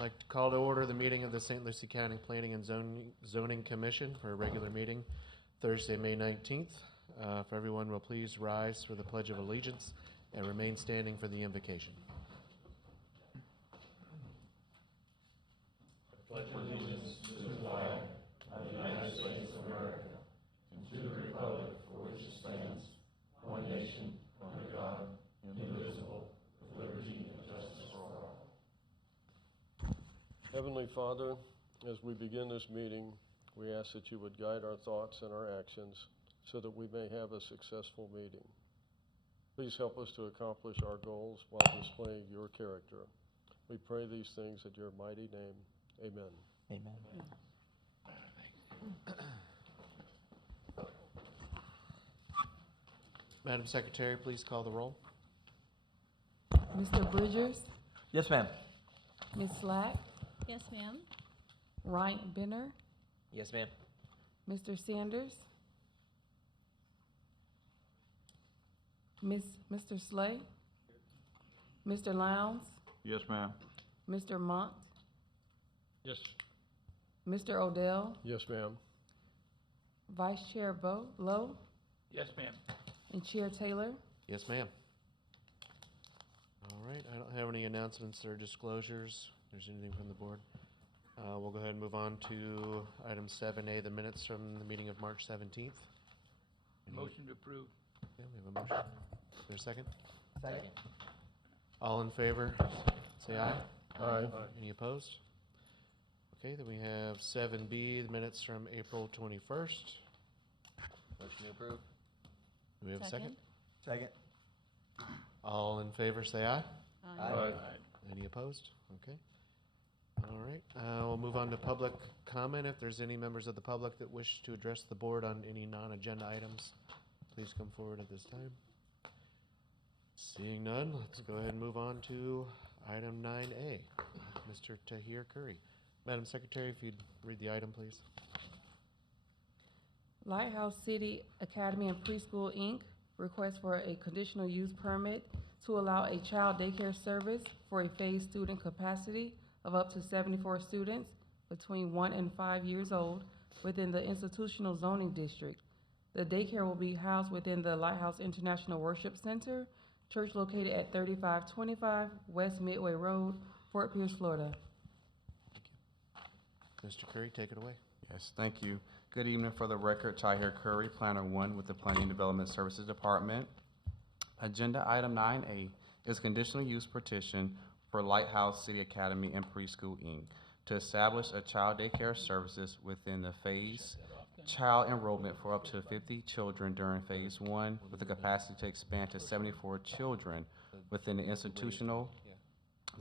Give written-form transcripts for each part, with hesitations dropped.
I'd like to call to order the meeting of the St. Lucie County Planning and Zoning Commission for a regular meeting Thursday, May 19th. If everyone will please rise for the Pledge of Allegiance and remain standing for the invocation. Heavenly Father, as we begin this meeting, we ask that you would guide our thoughts and our actions so that we may have a successful meeting. Please help us to accomplish our goals while displaying your character. We pray these things in your mighty name. Amen. Amen. Madam Secretary, please call the roll. Mr. Bridgers, Yes, ma'am. Ms. Slack, Yes, ma'am. Ryan Benner, Yes, ma'am. Mr. Sanders, Mr. Slay, Mr. Lowndes, Yes, ma'am. Mr. Mont, Yes. Mr. Odell, Yes, ma'am. Vice Chair Lowe, Yes, ma'am. and Chair Taylor. Yes, ma'am. All right, I don't have any announcements or disclosures. If there's anything from the board. We'll go ahead and move on to item 7A, the minutes from the meeting of March 17th. Motion to approve. Yeah, we have a motion. Is there a second? Second. All in favor, say aye. Aye. Any opposed? Okay, then we have 7B, the minutes from April 21st. Motion to approve. Do we have a second? Second. All in favor, say aye. Aye. Any opposed? Okay. All right, we'll move on to public comment. If there's any members of the public that wish to address the board on any non-agenda items, please come forward at this time. Seeing none, let's go ahead and move on to item 9A, Mr. Tahir Curry. Madam Secretary, if you'd read the item, please. Lighthouse City Academy and Preschool, Inc. requests for a conditional use permit to allow a child daycare service for a phased student capacity of up to 74 students between 1 and 5 years old within the institutional zoning district. The daycare will be housed within the Lighthouse International Worship Center, church located at 3525 West Midway Road, Fort Pierce, Florida. Mr. Curry, take it away. Yes, thank you. Good evening. For the record, Tahir Curry, Planner 1 with the Planning and Development Services Department. Agenda item 9A is conditional use petition for Lighthouse City Academy and Preschool, Inc. to establish a child daycare services within the phase child enrollment for up to 50 children during phase 1 with the capacity to expand to 74 children within the institutional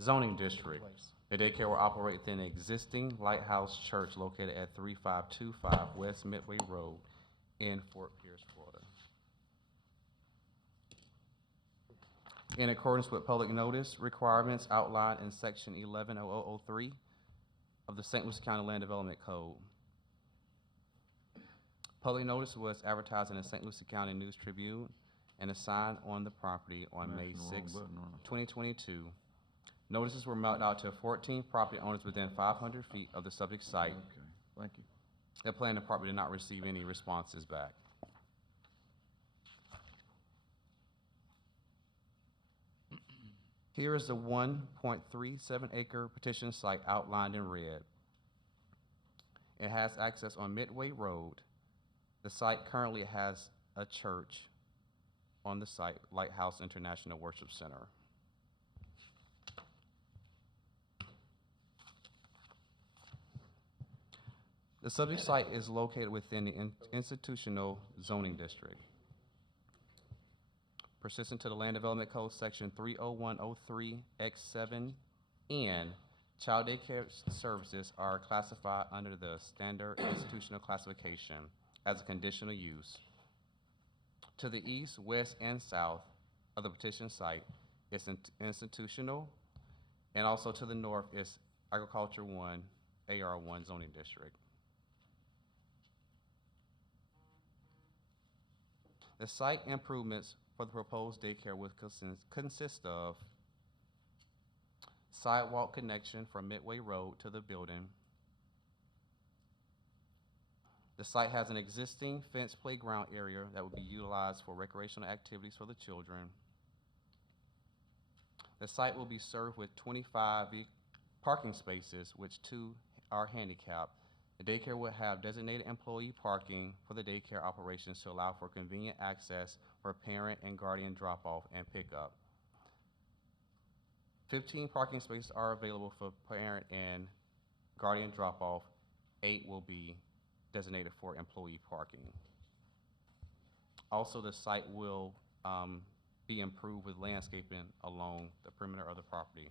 zoning district. The daycare will operate within the existing Lighthouse Church located at 3525 West Midway Road in Fort Pierce, Florida. In accordance with public notice requirements outlined in section 110003 of the St. Lucie County Land Development Code. Public notice was advertised in the St. Lucie County News Tribune and assigned on the property on May 6, 2022. Notices were mailed out to 14 property owners within 500 feet of the subject site. Okay, thank you. The planning department did not receive any responses back. Here is the 1.37 acre petition site outlined in red. It has access on Midway Road. The site currently has a church on the site, Lighthouse International Worship Center. The subject site is located within the institutional zoning district. Persistent to the Land Development Code, Section 30103X7N, child daycare services are classified under the standard institutional classification as a conditional use. To the east, west, and south of the petition site is institutional, and also to the north is Agriculture 1, AR1 zoning district. The site improvements for the proposed daycare would consist of sidewalk connection from Midway Road to the building. The site has an existing fenced playground area that will be utilized for recreational activities for the children. The site will be served with 25 parking spaces, which 2 are handicapped. The daycare will have designated employee parking for the daycare operations to allow for convenient access for parent and guardian drop-off and pickup. 15 parking spaces are available for parent and guardian drop-off. 8 will be designated for employee parking. Also, the site will be improved with landscaping along the perimeter of the property.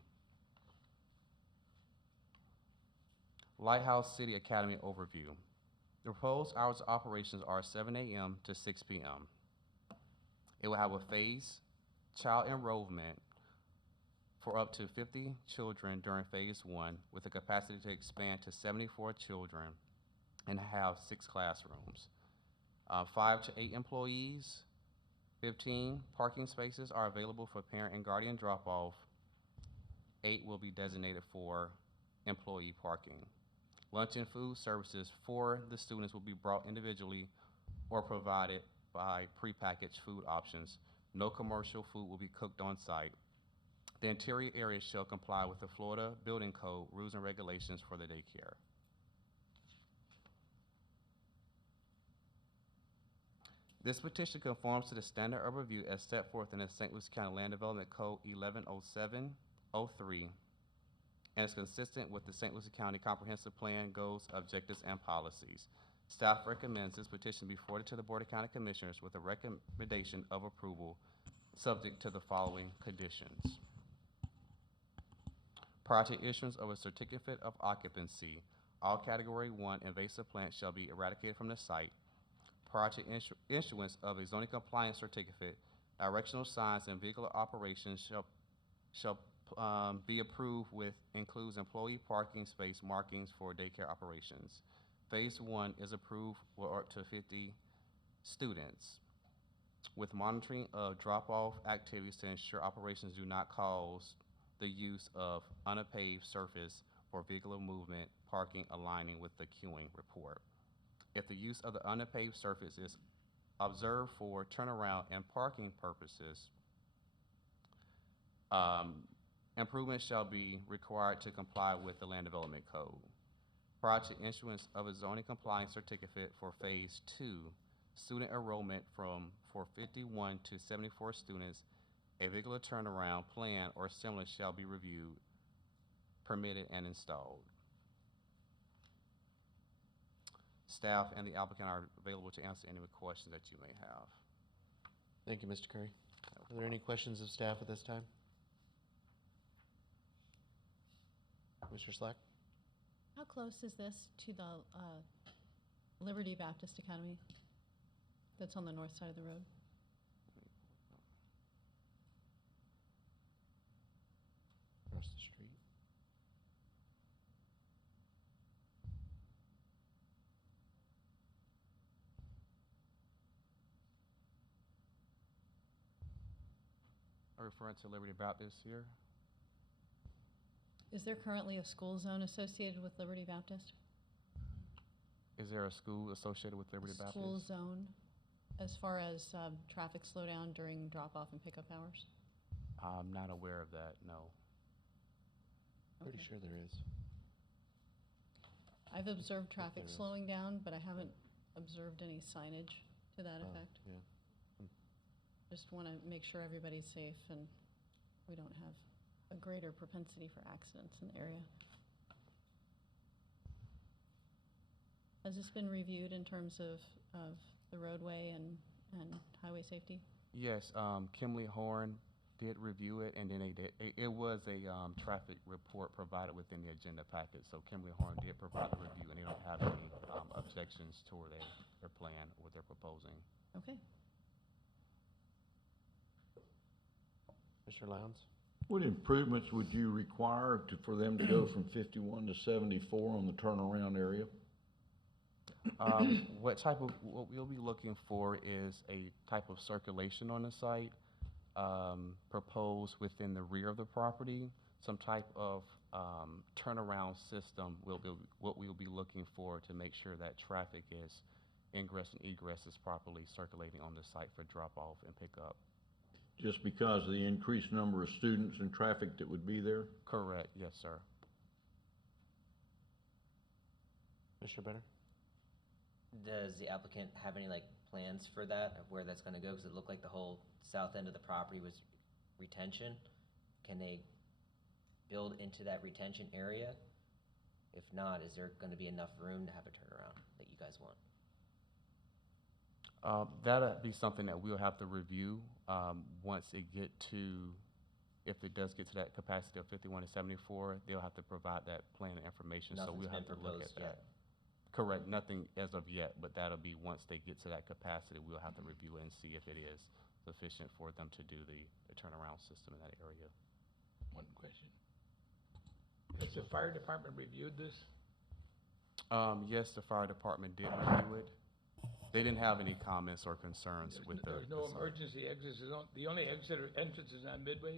Lighthouse City Academy overview. The proposed hours of operations are 7 a.m. to 6 p.m. It will have a phased child enrollment for up to 50 children during phase 1, with the capacity to expand to 74 children and have 6 classrooms. 5 to 8 employees, 15 parking spaces are available for parent and guardian drop-off. 8 will be designated for employee parking. Lunch and food services for the students will be brought individually or provided by prepackaged food options. No commercial food will be cooked on site. The interior areas shall comply with the Florida Building Code rules and regulations for the daycare. This petition conforms to the standard of review as set forth in the St. Lucie County Land Development Code 110703 and is consistent with the St. Lucie County Comprehensive Plan goals, objectives, and policies. Staff recommends this petition be forwarded to the Board of County Commissioners with a recommendation of approval subject to the following conditions. Prior to issuance of a certificate of occupancy, all Category 1 invasive plants shall be eradicated from the site. Prior to issuance of a zoning compliance certificate, directional signs and vehicular operations shall be approved, with includes employee parking space markings for daycare operations. Phase 1 is approved for up to 50 students, with monitoring of drop-off activities to ensure operations do not cause the use of unpaved surface for vehicular movement, parking, aligning with the queuing report. If the use of the unpaved surface is observed for turnaround and parking purposes, improvements shall be required to comply with the Land Development Code. Prior to issuance of a zoning compliance certificate for Phase 2, student enrollment for 51 to 74 students, a vehicular turnaround plan or similar shall be reviewed, permitted, and installed. Staff and the applicant are available to answer any questions that you may have. Thank you, Mr. Curry. Are there any questions of staff at this time? Mr. Slack? How close is this to the Liberty Baptist Academy that's on the north side of the road? Across the street. Are you referring to Liberty Baptist here? Is there currently a school zone associated with Liberty Baptist? Is there a school associated with Liberty Baptist? School zone, as far as traffic slowdown during drop-off and pickup hours? I'm not aware of that, no. Pretty Okay. sure there is. I've observed traffic there is. slowing down, but I haven't observed any signage to that Oh, effect. yeah. Just want to make sure everybody's safe and we don't have a greater propensity for accidents in the area. Has this been reviewed in terms of the roadway and highway safety? Yes, Kimley Horn did review it, and then it was a traffic report provided within the agenda packet. So Kimley Horn did provide the review, and they don't have any objections toward their plan, what they're proposing. Okay. Mr. Lowndes? What improvements would you require for them to go from 51 to 74 on the turnaround area? What we'll be looking for is a type of circulation on the site, proposed within the rear of the property, some type of turnaround system what we'll be looking for to make sure that traffic is ingress and egress is properly circulating on the site for drop-off and pickup. Just because of the increased number of students and traffic that would be there? Correct, yes, sir. Mr. Benner? Does the applicant have any like plans for that, of where that's gonna go? Because it looked like the whole south end of the property was retention. Can they build into that retention area? If not, is there gonna be enough room to have a turnaround that you guys want? That'll be something that we'll have to review once it get to, if it does get to that capacity of 51 to 74, they'll have to provide that plan and information, so Nothing's we'll been have to look at proposed that. yet. Correct, nothing as of yet, but that'll be once they get to that capacity, we'll have to review it and see if it is sufficient for them to do the turnaround system in that area. One question. Has the fire department reviewed this? Yes, the fire department did review it. They didn't have any comments or concerns with the. There's no the site. emergency exits, the only exit or entrance is on Midway?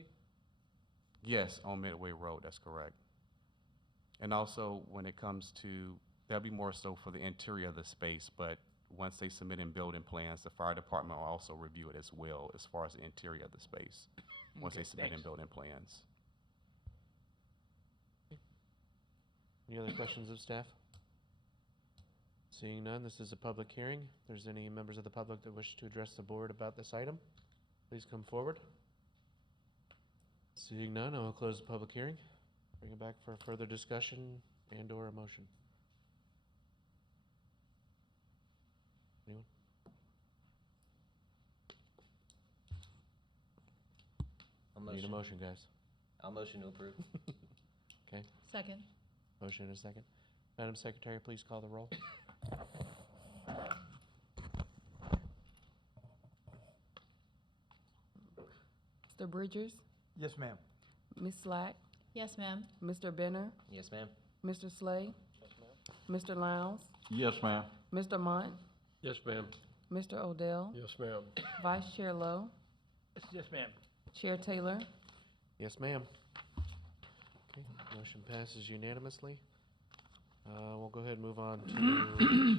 Yes, on Midway Road, that's correct. And also, when it comes to, that'll be more so for the interior of the space, but once they submit in building plans, the fire department will also review it as well, as far as the interior of the space, once they Okay, submit in thanks. building plans. Any other questions of staff? Seeing none, this is a public hearing. If there's any members of the public that wish to address the board about this item, please come forward. Seeing none, I will close the public hearing. Bring it back for further discussion and/or a motion. Anyone? Need a motion, guys. I'll motion to approve. Okay, Second. motion and a second. Madam Secretary, please call the roll. Mr. Bridgers, Yes, ma'am. Ms. Slack, Yes, ma'am. Mr. Benner, Yes, ma'am? Mr. Slay, Mr. Lowndes, Yes, ma'am. Mr. Mont, Yes, ma'am. Mr. Odell, Yes, ma'am. Vice Chair Lowe, Yes, ma'am. Chair Taylor. Yes, ma'am. Okay, motion passes unanimously. We'll go ahead and move on to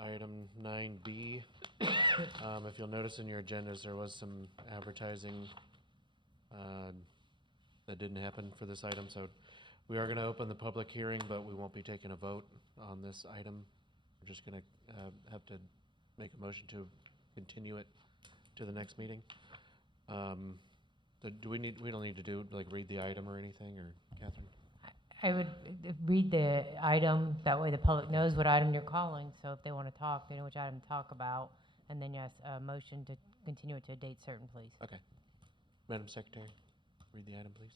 item 9B. If you'll notice in your agendas, there was some advertising that didn't happen for this item, so we are going to open the public hearing, but we won't be taking a vote on this item. We're just going to have to make a motion to continue it to the next meeting. We don't need to do, like, read the item or anything, or Catherine? I would read the item, that way the public knows what item you're calling, so if they want to talk, they know which item to talk about, and then yes, a motion to continue it to a date certain, please. Okay. Madam Secretary, read the item, please.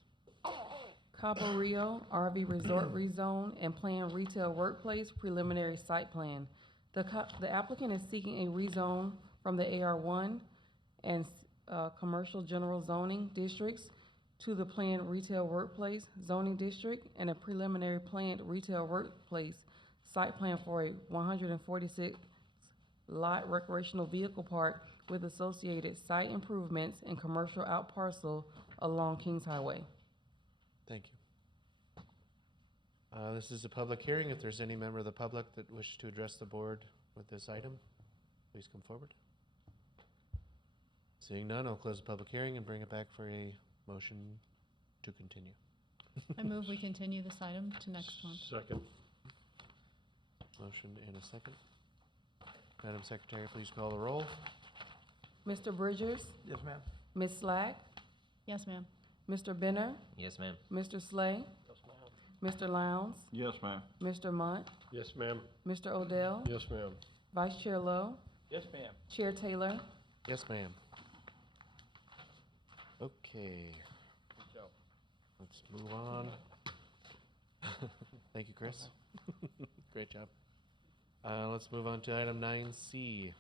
Cabo Rio RV Resort Rezone and Planned Retail Workplace Preliminary Site Plan. The applicant is seeking a rezone from the AR1 and Commercial General Zoning Districts to the Planned Retail Workplace Zoning District and a preliminary Planned Retail Workplace Site Plan for a 146 lot recreational vehicle park with associated site improvements and commercial out parcel along Kings Highway. Thank you. This is a public hearing. If there's any member of the public that wishes to address the board with this item, please come forward. Seeing none, I'll close the public hearing and bring it back for a motion to continue. I move we continue this item to next month. Second. Motion and a second. Madam Secretary, please call the roll. Mr. Bridgers, Yes, ma'am. Ms. Slack, Yes, ma'am. Mr. Benner, Yes, ma'am? Mr. Slay, Mr. Lowndes, Yes, ma'am. Mr. Mont, Yes, ma'am. Mr. Odell, Yes, ma'am. Vice Chair Lowe, Yes, ma'am. Chair Taylor. Yes, ma'am. Okay, let's move on. Thank you, Chris. Great job. Let's move on to item 9C.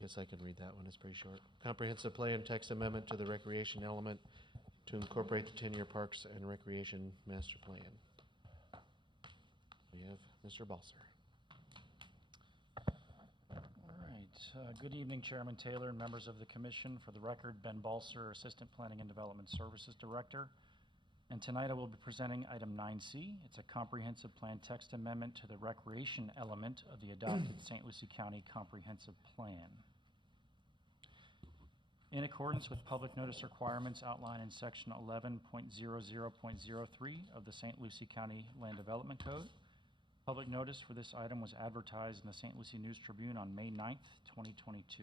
Guess I can read that one, it's pretty short. Comprehensive plan text amendment to the recreation element to incorporate the 10-year Parks and Recreation Master Plan. We have Mr. Balser. All right. Good evening, Chairman Taylor and members of the commission. For the record, Ben Balser, Assistant Planning and Development Services Director. And tonight I will be presenting item 9C. It's a comprehensive plan text amendment to the recreation element of the adopted St. Lucie County Comprehensive Plan. In accordance with public notice requirements outlined in section 11.00.03 of the St. Lucie County Land Development Code, public notice for this item was advertised in the St. Lucie News Tribune on May 9th, 2022.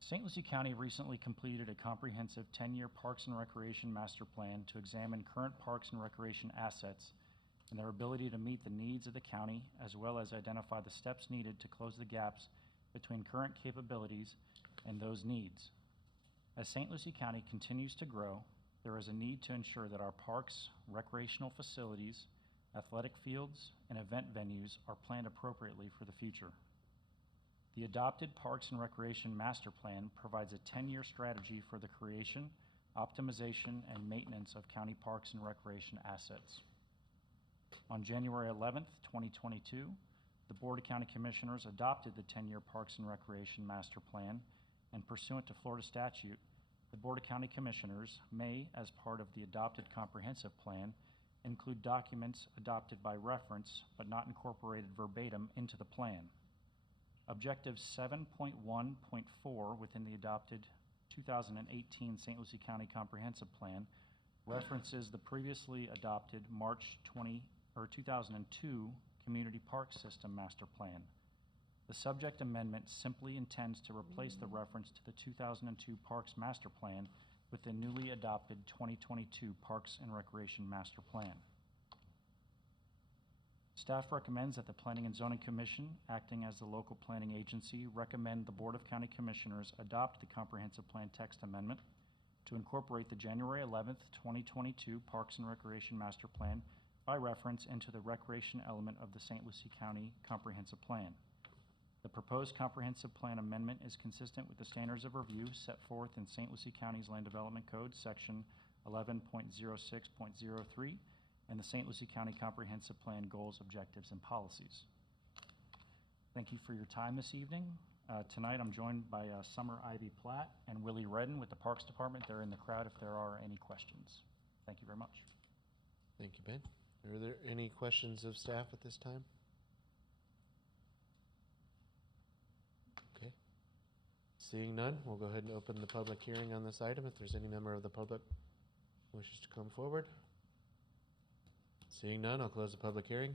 St. Lucie County recently completed a comprehensive 10-year Parks and Recreation Master Plan to examine current parks and recreation assets and their ability to meet the needs of the county, as well as identify the steps needed to close the gaps between current capabilities and those needs. As St. Lucie County continues to grow, there is a need to ensure that our parks, recreational facilities, athletic fields, and event venues are planned appropriately for the future. The adopted Parks and Recreation Master Plan provides a 10-year strategy for the creation, optimization, and maintenance of county parks and recreation assets. On January 11th, 2022, the Board of County Commissioners adopted the 10-year Parks and Recreation Master Plan, and pursuant to Florida statute, the Board of County Commissioners may, as part of the adopted comprehensive plan, include documents adopted by reference but not incorporated verbatim into the plan. Objective 7.1.4 within the adopted 2018 St. Lucie County Comprehensive Plan references the previously adopted March 2002 Community Park System Master Plan. The subject amendment simply intends to replace the reference to the 2002 Parks Master Plan with the newly adopted 2022 Parks and Recreation Master Plan. Staff recommends that the Planning and Zoning Commission, acting as the local planning agency, recommend the Board of County Commissioners adopt the comprehensive plan text amendment to incorporate the January 11th, 2022 Parks and Recreation Master Plan by reference into the recreation element of the St. Lucie County Comprehensive Plan. The proposed comprehensive plan amendment is consistent with the standards of review set forth in St. Lucie County's Land Development Code, section 11.06.03, and the St. Lucie County Comprehensive Plan goals, objectives, and policies. Thank you for your time this evening. Tonight I'm joined by Summer Ivy Platt and Willie Redden with the Parks Department. They're in the crowd if there are any questions. Thank you very much. Thank you, Ben. Are there any questions of staff at this time? Okay. Seeing none, we'll go ahead and open the public hearing on this item. If there's any member of the public wishes to come forward. Seeing none, I'll close the public hearing.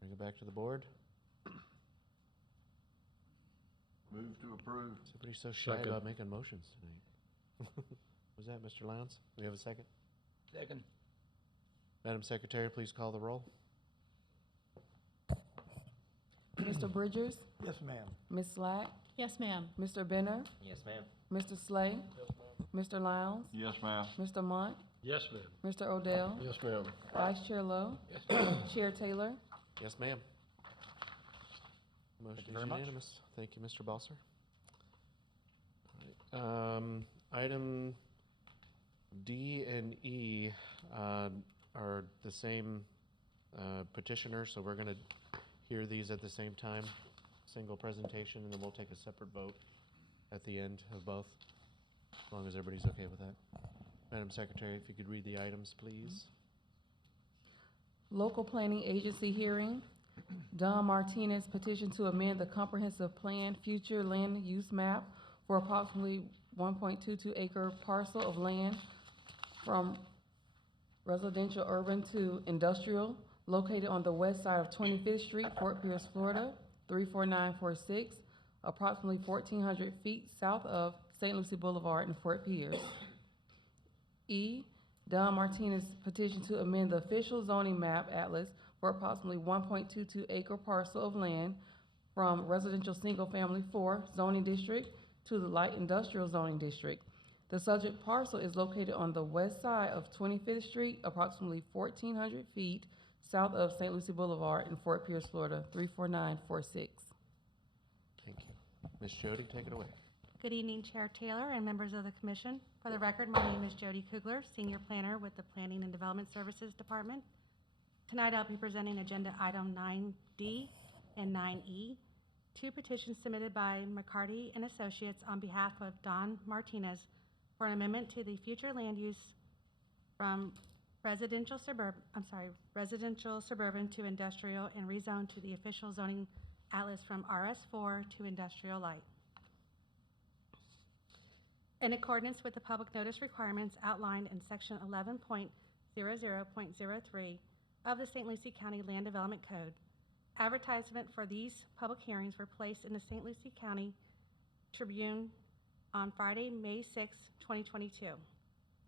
Bring it back to the board. Move to approve. Somebody's so shy Second. about making motions tonight. Was that Mr. Lowndes? We have a second? Second. Madam Secretary, please call the roll. Mr. Bridgers, Yes, ma'am. Ms. Slack, Yes, ma'am. Mr. Benner, Yes, ma'am. Mr. Slay, Mr. Lowndes, Yes, ma'am. Mr. Mont, Yes, ma'am. Mr. Odell, Yes, ma'am. Vice Chair Lowe, Yes, ma'am. Chair Taylor. Yes, ma'am. Motion you is very much. unanimous. Thank you, Mr. Balser. All right, item D and E are the same petitioner, so we're going to hear these at the same time, single presentation, and then we'll take a separate vote at the end of both, as long as everybody's okay with that. Madam Secretary, if you could read the items, please. Local Planning Agency hearing. Don Martinez petition to amend the comprehensive plan future land use map for approximately 1.22 acre parcel of land from residential urban to industrial located on the west side of 25th Street, Fort Pierce, Florida, 34946, approximately 1,400 feet south of St. Lucie Boulevard in Fort Pierce. E, Don Martinez petition to amend the official zoning map atlas for approximately 1.22 acre parcel of land from residential single-family 4 zoning district to the light industrial zoning district. The subject parcel is located on the west side of 25th Street, approximately 1,400 feet south of St. Lucie Boulevard in Fort Pierce, Florida, 34946. Thank you. Ms. Jody, take it away. Good evening, Chair Taylor and members of the commission. For the record, my name is Jody Kugler, Senior Planner with the Planning and Development Services Department. Tonight I'll be presenting agenda item 9D and 9E. two petitions submitted by McCarty and Associates on behalf of Don Martinez for an amendment to the future land use from residential suburban to industrial and rezone to the official zoning atlas from RS4 to industrial light. In accordance with the public notice requirements outlined in section 11.00.03 of the St. Lucie County Land Development Code, advertisement for these public hearings were placed in the St. Lucie County Tribune on Friday, May 6, 2022.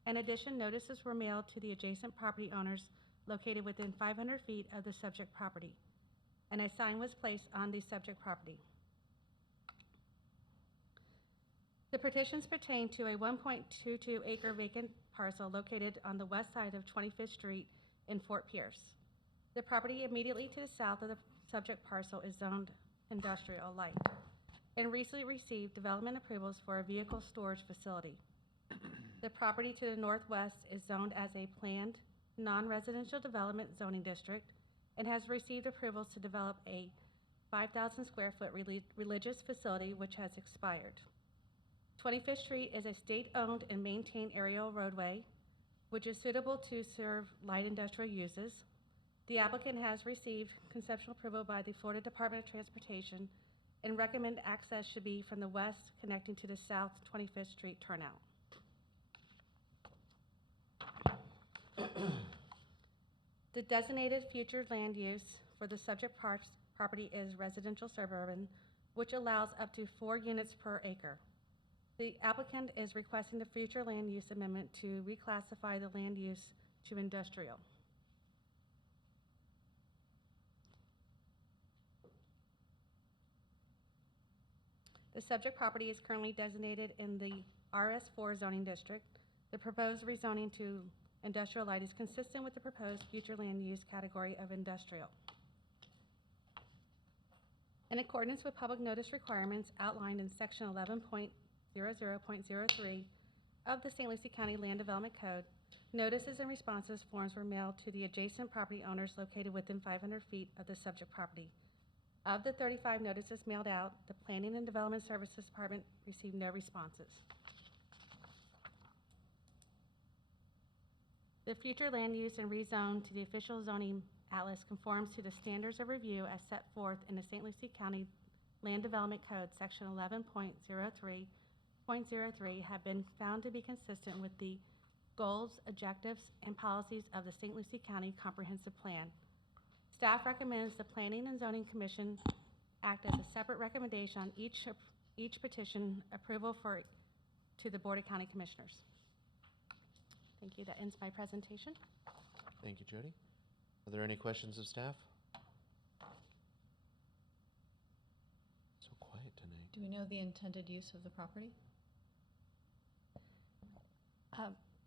In addition, notices were mailed to the adjacent property owners located within 500 feet of the subject property, and a sign was placed on the subject property. The petitions pertain to a 1.22 acre vacant parcel located on the west side of 25th Street in Fort Pierce. The property immediately to the south of the subject parcel is zoned industrial light and recently received development approvals for a vehicle storage facility. The property to the northwest is zoned as a planned non-residential development zoning district and has received approvals to develop a 5,000 square foot religious facility which has expired. 25th Street is a state-owned and maintained aerial roadway which is suitable to serve light industrial uses. The applicant has received conceptual approval by the Florida Department of Transportation and recommend access should be from the west connecting to the south 25th Street turnout. The designated future land use for the subject property is residential suburban, which allows up to 4 units per acre. The applicant is requesting the future land use amendment to reclassify the land use to industrial. The subject property is currently designated in the RS4 zoning district. The proposed rezoning to industrial light is consistent with the proposed future land use category of industrial. In accordance with public notice requirements outlined in section 11.00.03 of the St. Lucie County Land Development Code, notices and responses forms were mailed to the adjacent property owners located within 500 feet of the subject property. Of the 35 notices mailed out, the Planning and Development Services Department received no responses. The future land use and rezone to the official zoning atlas conforms to the standards of review as set forth in the St. Lucie County Land Development Code, section 11.03.03, have been found to be consistent with the goals, objectives, and policies of the St. Lucie County Comprehensive Plan. Staff recommends the Planning and Zoning Commission act as a separate recommendation on each petition approval to the Board of County Commissioners. Thank you. That ends my presentation. Thank you, Jody. Are there any questions of staff? So quiet tonight. Do we know the intended use of the property?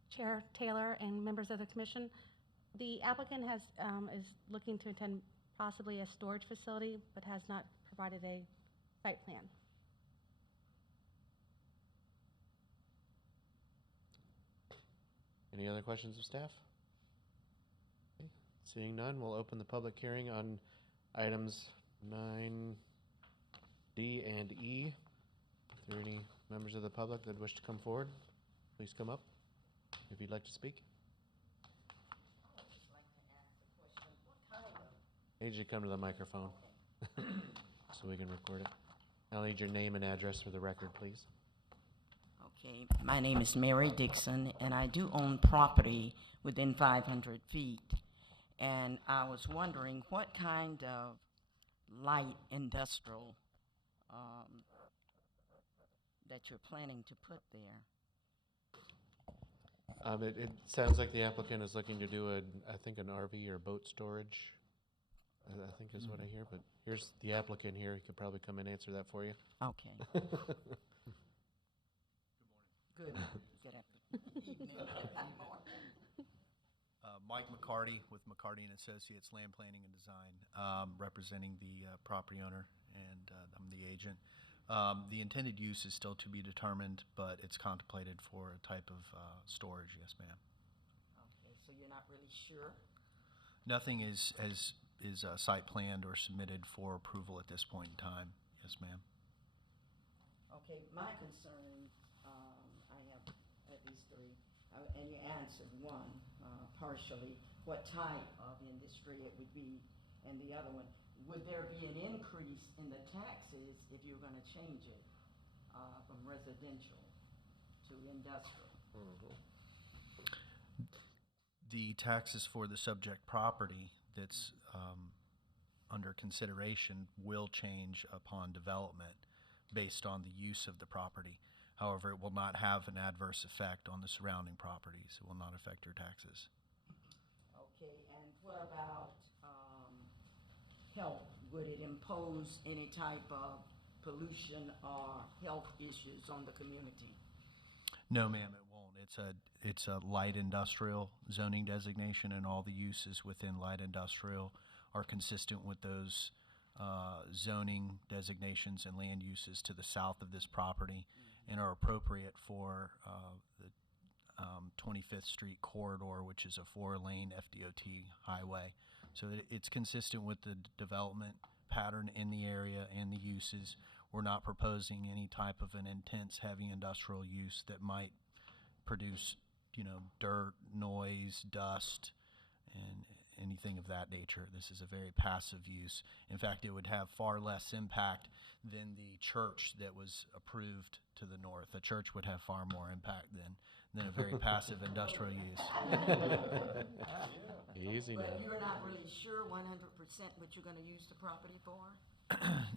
Chair Taylor and members of the commission, the applicant is looking to attend possibly a storage facility, but has not provided a site plan. Any other questions of staff? Okay. Seeing none, we'll open the public hearing on items 9D and E. If there are any members of the public that wish to come forward, please come up if you'd like to speak. I need you to come to the microphone so we can record it. I'll need your name and address for the record, please. Okay, my name is Mary Dixon, and I do own property within 500 feet. And I was wondering what kind of light industrial that you're planning to put there. It sounds like the applicant is looking to do I think an RV or boat storage, I think is what I hear, but here's the applicant here. He could probably come and answer that for you. Okay. Good. Good afternoon. Mike McCarty with McCarty and Associates Land Planning and Design, representing the property owner, and I'm the agent. The intended use is still to be determined, but it's contemplated for a type of storage. Yes, ma'am. Okay, so you're not really sure? Nothing is site planned or submitted for approval at this point in time. Yes, ma'am. Okay, my concern, I have at least three, and you answered one, partially, what type of industry it would be, and the other one, would there be an increase in the taxes if you're gonna change it, from residential to industrial? The taxes for the subject property that's under consideration will change upon development based on the use of the property. However, it will not have an adverse effect on the surrounding properties. It will not affect your taxes. Okay, and what about, health? Would it impose any type of pollution or health issues on the community? No, ma'am, it won't. It's a light industrial zoning designation, and all the uses within light industrial are consistent with those zoning designations and land uses to the south of this property, and are appropriate for the 25th Street corridor, which is a 4-lane FDOT highway. So it's consistent with the development pattern in the area and the uses. We're not proposing any type of an intense heavy industrial use that might produce, dirt, noise, dust, and anything of that nature. This is a very passive use. In fact, it would have far less impact than the church that was approved to the north. The church would have far more impact than a very passive industrial use. Easy now. But you're not really sure 100% what you're gonna use the property for?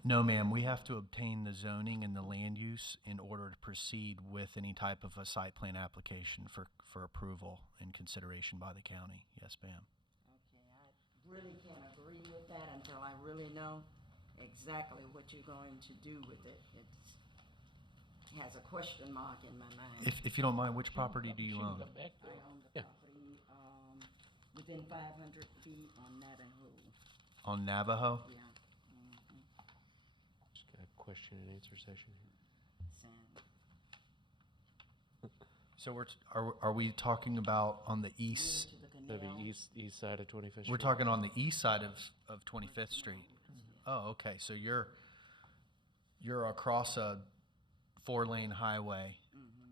No, ma'am. We have to obtain the zoning and the land use in order to proceed with any type of a site plan application for approval and consideration by the county. Yes, ma'am. Okay, I really can't agree with that until I really know exactly what you're going to do with it. It has a question mark in my mind. If you don't mind, which property do you own? I own the property, within 500 feet on Navajo. On Navajo? Yeah. Just got a question and answer session. So are we talking about on the east? That'd be east side of 25th Street. We're talking on the east side of 25th Street. Oh, okay. So you're across a 4-lane highway.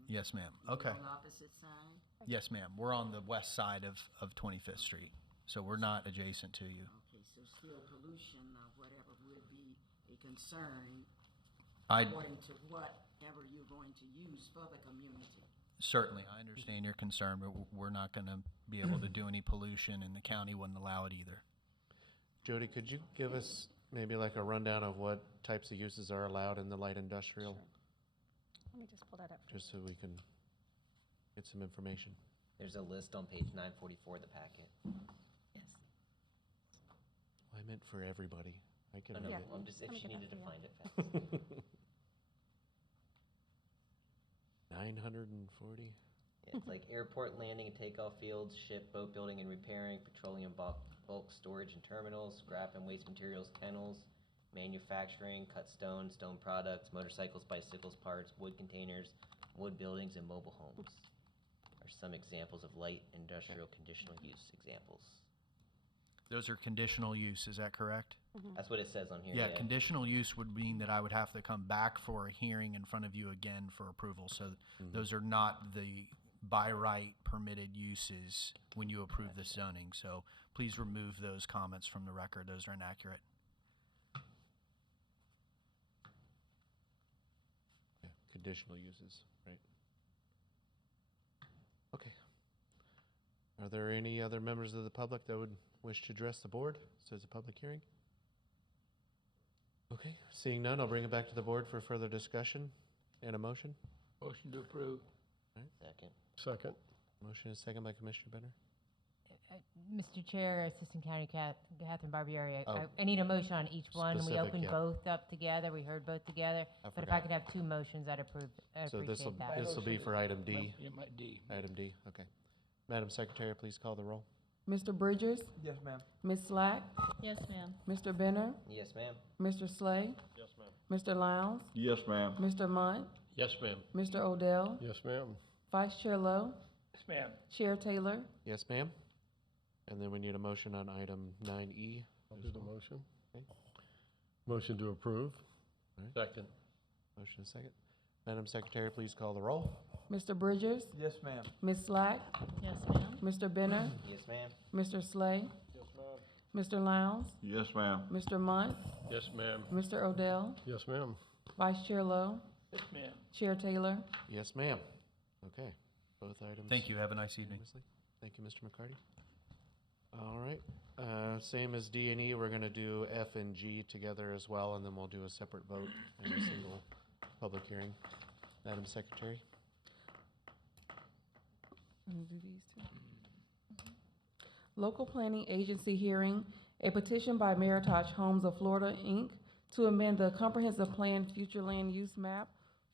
Yes, ma'am. Okay. On the opposite side? Yes, ma'am. We're on the west side of 25th Street. So we're not adjacent to you. Okay, so still pollution or whatever would be a concern I according to whatever you're going to use for the community. certainly, I understand your concern, but we're not going to be able to do any pollution, and the county wouldn't allow it either. Jody, could you give us maybe like a rundown of what types of uses are allowed in the light industrial? Let me just pull that up. Just so we can get some information. There's a list on page 944 of the packet. Yes. Well, I meant for everybody. I can Oh, no, read it. I'm just, if Let me she get needed that to for find it fast. 940. Yeah, it's like airport landing and takeoff fields, ship, boat building and repairing, petroleum bulk storage and terminals, scrap and waste materials, kennels, manufacturing, cut stone, stone products, motorcycles, bicycles, parts, wood containers, wood buildings, and mobile homes are some examples of light industrial conditional use examples. Those are conditional use, is that correct? That's what it says on here. Yeah, conditional use would mean that I would have to come back for a hearing in front of you again for approval. So those are not the by right permitted uses when you approve this zoning. So please remove those comments from the record. Those are inaccurate. Yeah, conditional uses, right? Okay. Are there any other members of the public that would wish to address the board? So it's a public hearing? Okay, seeing none, I'll bring it back to the board for further discussion and a motion. Motion to approve. Second. Second. Motion is second by Commissioner Benner. Mr. Chair, Assistant County Catherine Barbieri, Oh. I need a motion on each one. We Specific, opened yeah. both up together, we heard both together. I But if I forgot. could have two motions, I'd So appreciate that. this will be for item D. Yeah, my D. Item D, okay. Madam Secretary, please call the roll. Mr. Bridgers, Yes, ma'am. Ms. Slack, Yes, ma'am. Mr. Benner, Yes, ma'am. Mr. Slay, Yes, ma'am. Mr. Lowndes, Yes, ma'am. Mr. Munt, Yes, ma'am. Mr. Odell, Yes, ma'am. Vice Chair Lowe, Yes, ma'am. Chair Taylor. Yes, ma'am. And then we need a motion on item 9E. I'll do the motion. Okay. Motion to approve. Second. Motion is second. Madam Secretary, please call the roll. Mr. Bridgers, Yes, ma'am. Ms. Slack, Yes, ma'am. Mr. Benner, Yes, ma'am. Mr. Slay, Yes, ma'am. Mr. Lowndes, Yes, ma'am. Mr. Munt, Yes, ma'am. Mr. Odell, Yes, ma'am. Vice Chair Lowe, Yes, ma'am. Chair Taylor. Yes, ma'am. Okay, both items. Thank you. Have a nice evening. unanimously. Thank you, Mr. McCarty. All right, same as D and E, we're gonna do F and G together as well, and then we'll do a separate vote and a single public hearing. Madam Secretary? Let me do these two. Local Planning Agency hearing, a petition by Meritage Homes of Florida, Inc. to amend the comprehensive plan future land use map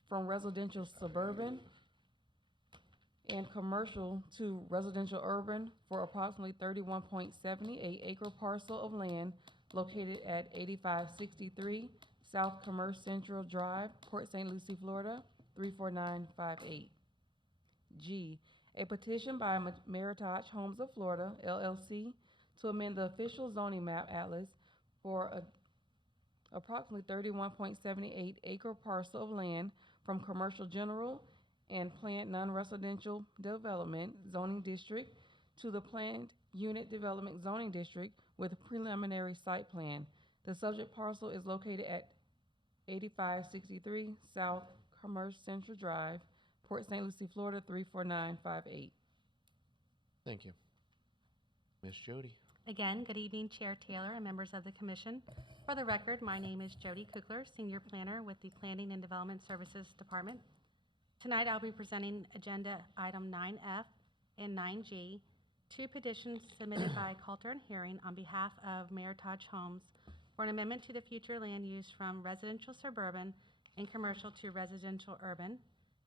from residential suburban and commercial to residential urban for approximately 31.78 acre parcel of land located at 8563 South Commerce Central Drive, Port St. Lucie, Florida, 34958. G, a petition by Meritage Homes of Florida, LLC, to amend the official zoning map atlas for approximately 31.78 acre parcel of land from commercial general and planned non-residential development zoning district to the planned unit development zoning district with preliminary site plan. The subject parcel is located at 8563 South Commerce Central Drive, Port St. Lucie, Florida, 34958. Thank you. Ms. Jody? Again, good evening, Chair Taylor and members of the commission. For the record, my name is Jody Kukler, Senior Planner with the Planning and Development Services Department. Tonight, I'll be presenting Agenda Item 9F and 9G, two petitions submitted by Coulter and Herring on behalf of Meritage Homes for an amendment to the future land use from residential suburban and commercial to residential urban,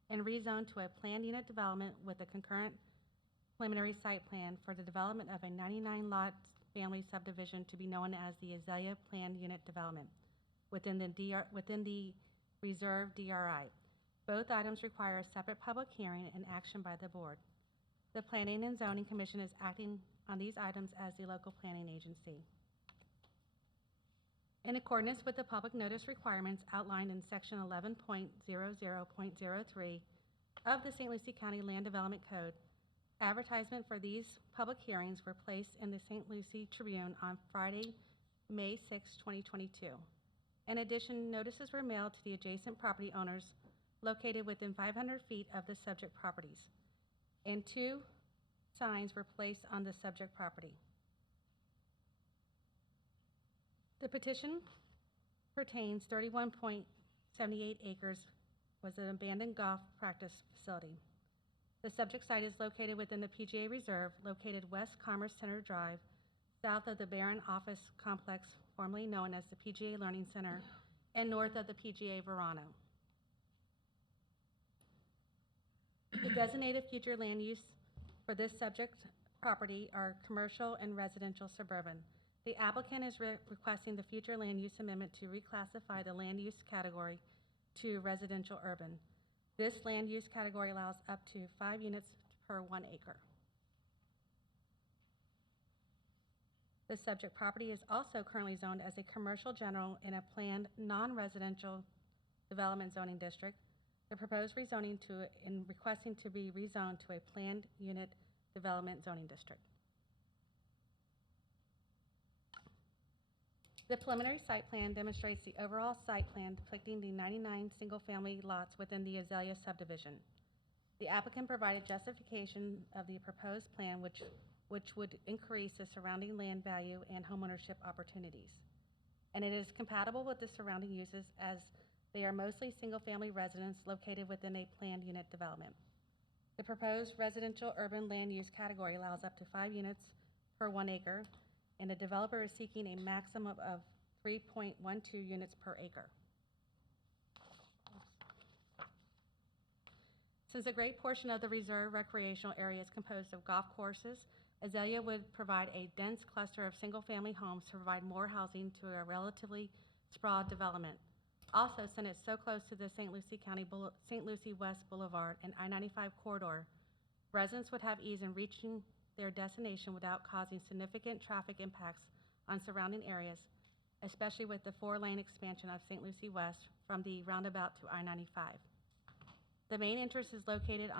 and rezone to a planned unit development with a concurrent preliminary site plan for the development of a 99-lot family subdivision to be known as the Azalea Planned Unit Development within the reserved DRI. Both items require a separate public hearing and action by the board. The Planning and Zoning Commission is acting on these items as the local planning agency. In accordance with the public notice requirements outlined in Section 11.00.03 of the St. Lucie County Land Development Code, advertisement for these public hearings were placed in the St. Lucie Tribune on Friday, May 6, 2022. In addition, notices were mailed to the adjacent property owners located within 500 feet of the subject properties, and 2 signs were placed on the subject property. The petition pertains 31.78 acres was an abandoned golf practice facility. The subject site is located within the PGA Reserve, located West Commerce Center Drive, south of the Barron Office Complex, formerly known as the PGA Learning Center, and north of the PGA Verano. The designated future land use for this subject property are commercial and residential suburban. The applicant is requesting the future land use amendment to reclassify the land use category to residential urban. This land use category allows up to 5 units per 1 acre. The subject property is also currently zoned as a commercial general in a planned non-residential development zoning district. The proposed rezoning in requesting to be rezoned to a planned unit development zoning district. The preliminary site plan demonstrates the overall site plan depicting the 99 single-family lots within the Azalea subdivision. The applicant provided justification of the proposed plan which would increase the surrounding land value and homeownership opportunities. And it is compatible with the surrounding uses as they are mostly single-family residents located within a planned unit development. The proposed residential urban land use category allows up to 5 units per 1 acre, and the developer is seeking a maximum of 3.12 units per acre. Since a great portion of the reserve recreational area is composed of golf courses, Azalea would provide a dense cluster of single-family homes to provide more housing to a relatively sprawled development. Also, since it's so close to the St. Lucie West Boulevard and I-95 corridor, residents would have ease in reaching their destination without causing significant traffic impacts on surrounding areas, especially with the 4-lane expansion of St. Lucie West from the roundabout to I-95. The main entrance is located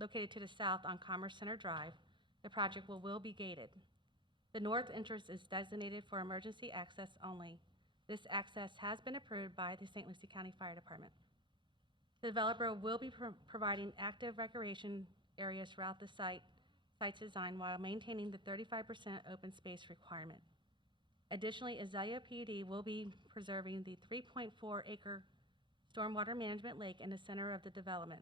located to the south on Commerce Center Drive. The project will be gated. The north entrance is designated for emergency access only. This access has been approved by the St. Lucie County Fire Department. The developer will be providing active recreation areas throughout the site's design while maintaining the 35% open space requirement. Additionally, Azalea PUD will be preserving the 3.4-acre stormwater management lake in the center of the development.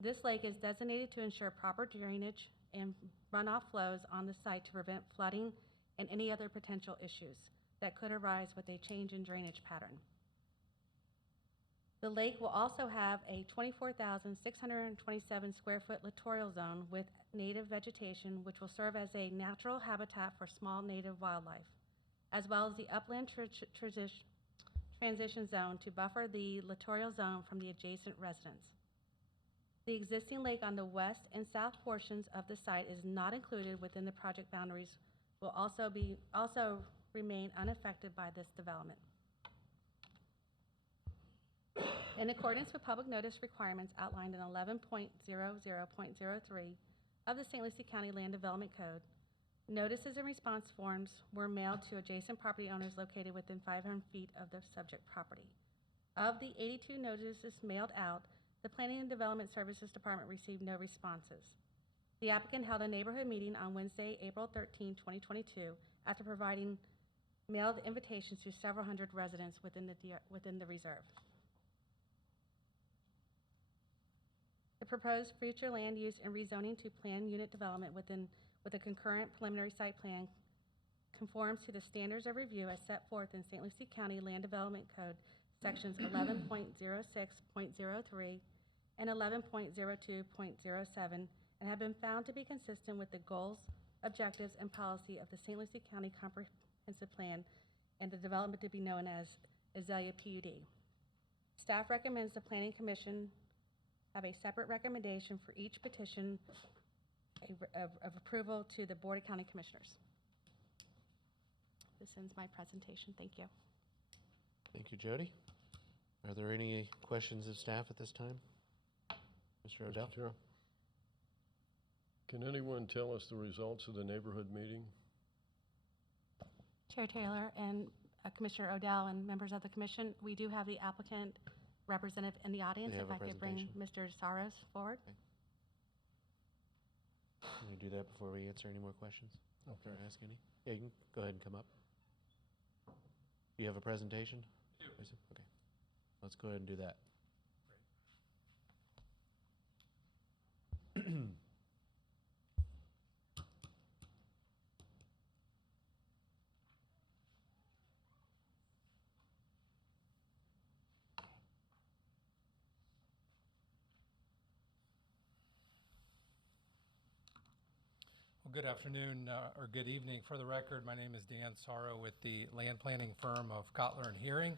This lake is designated to ensure proper drainage and runoff flows on the site to prevent flooding and any other potential issues that could arise with a change in drainage pattern. The lake will also have a 24,627 square foot littoral zone with native vegetation, which will serve as a natural habitat for small native wildlife, as well as the upland transition zone to buffer the littoral zone from the adjacent residents. The existing lake on the west and south portions of the site is not included within the project boundaries, will also remain unaffected by this development. In accordance with public notice requirements outlined in 11.00.03 of the St. Lucie County Land Development Code, notices and response forms were mailed to adjacent property owners located within 500 feet of the subject property. Of the 82 notices mailed out, the Planning and Development Services Department received no responses. The applicant held a neighborhood meeting on Wednesday, April 13, 2022, after providing mailed invitations to several hundred residents within the reserve. The proposed future land use and rezoning to planned unit development with a concurrent preliminary site plan conforms to the standards of review as set forth in St. Lucie County Land Development Code sections 11.06.03 and 11.02.07 and have been found to be consistent with the goals, objectives, and policy of the St. Lucie County Comprehensive Plan and the development to be known as Azalea PUD. Staff recommends the Planning Commission have a separate recommendation for each petition of approval to the Board of County Commissioners. This ends my presentation. Thank you. Thank you, Jody. Are there any questions of staff at this time? Mr. Odell? Mr. Chair, can anyone tell us the results of the neighborhood meeting? Chair Taylor and Commissioner Odell and members of the commission, we do have the applicant representative in the audience. They have If a I could bring Mr. Saros forward. Can you do that before we answer any more questions? Okay. Or ask any? Yeah, you can go ahead and come up. You have a presentation? I do. Okay. Let's go ahead and do that. Well, good afternoon or good evening. For the record, my name is Dan Sorrow with the land planning firm of Kotler and Hearing.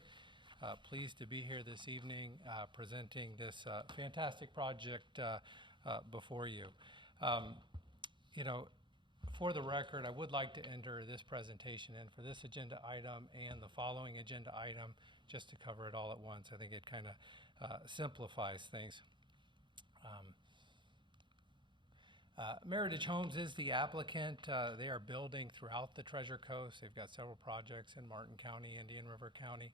Pleased to be here this evening presenting this fantastic project before you. You know, for the record, I would like to enter this presentation in for this agenda item and the following agenda item just to cover it all at once. I think it kind of simplifies things. Meritage Homes is the applicant. They are building throughout the Treasure Coast. They've got several projects in Martin County, Indian River County,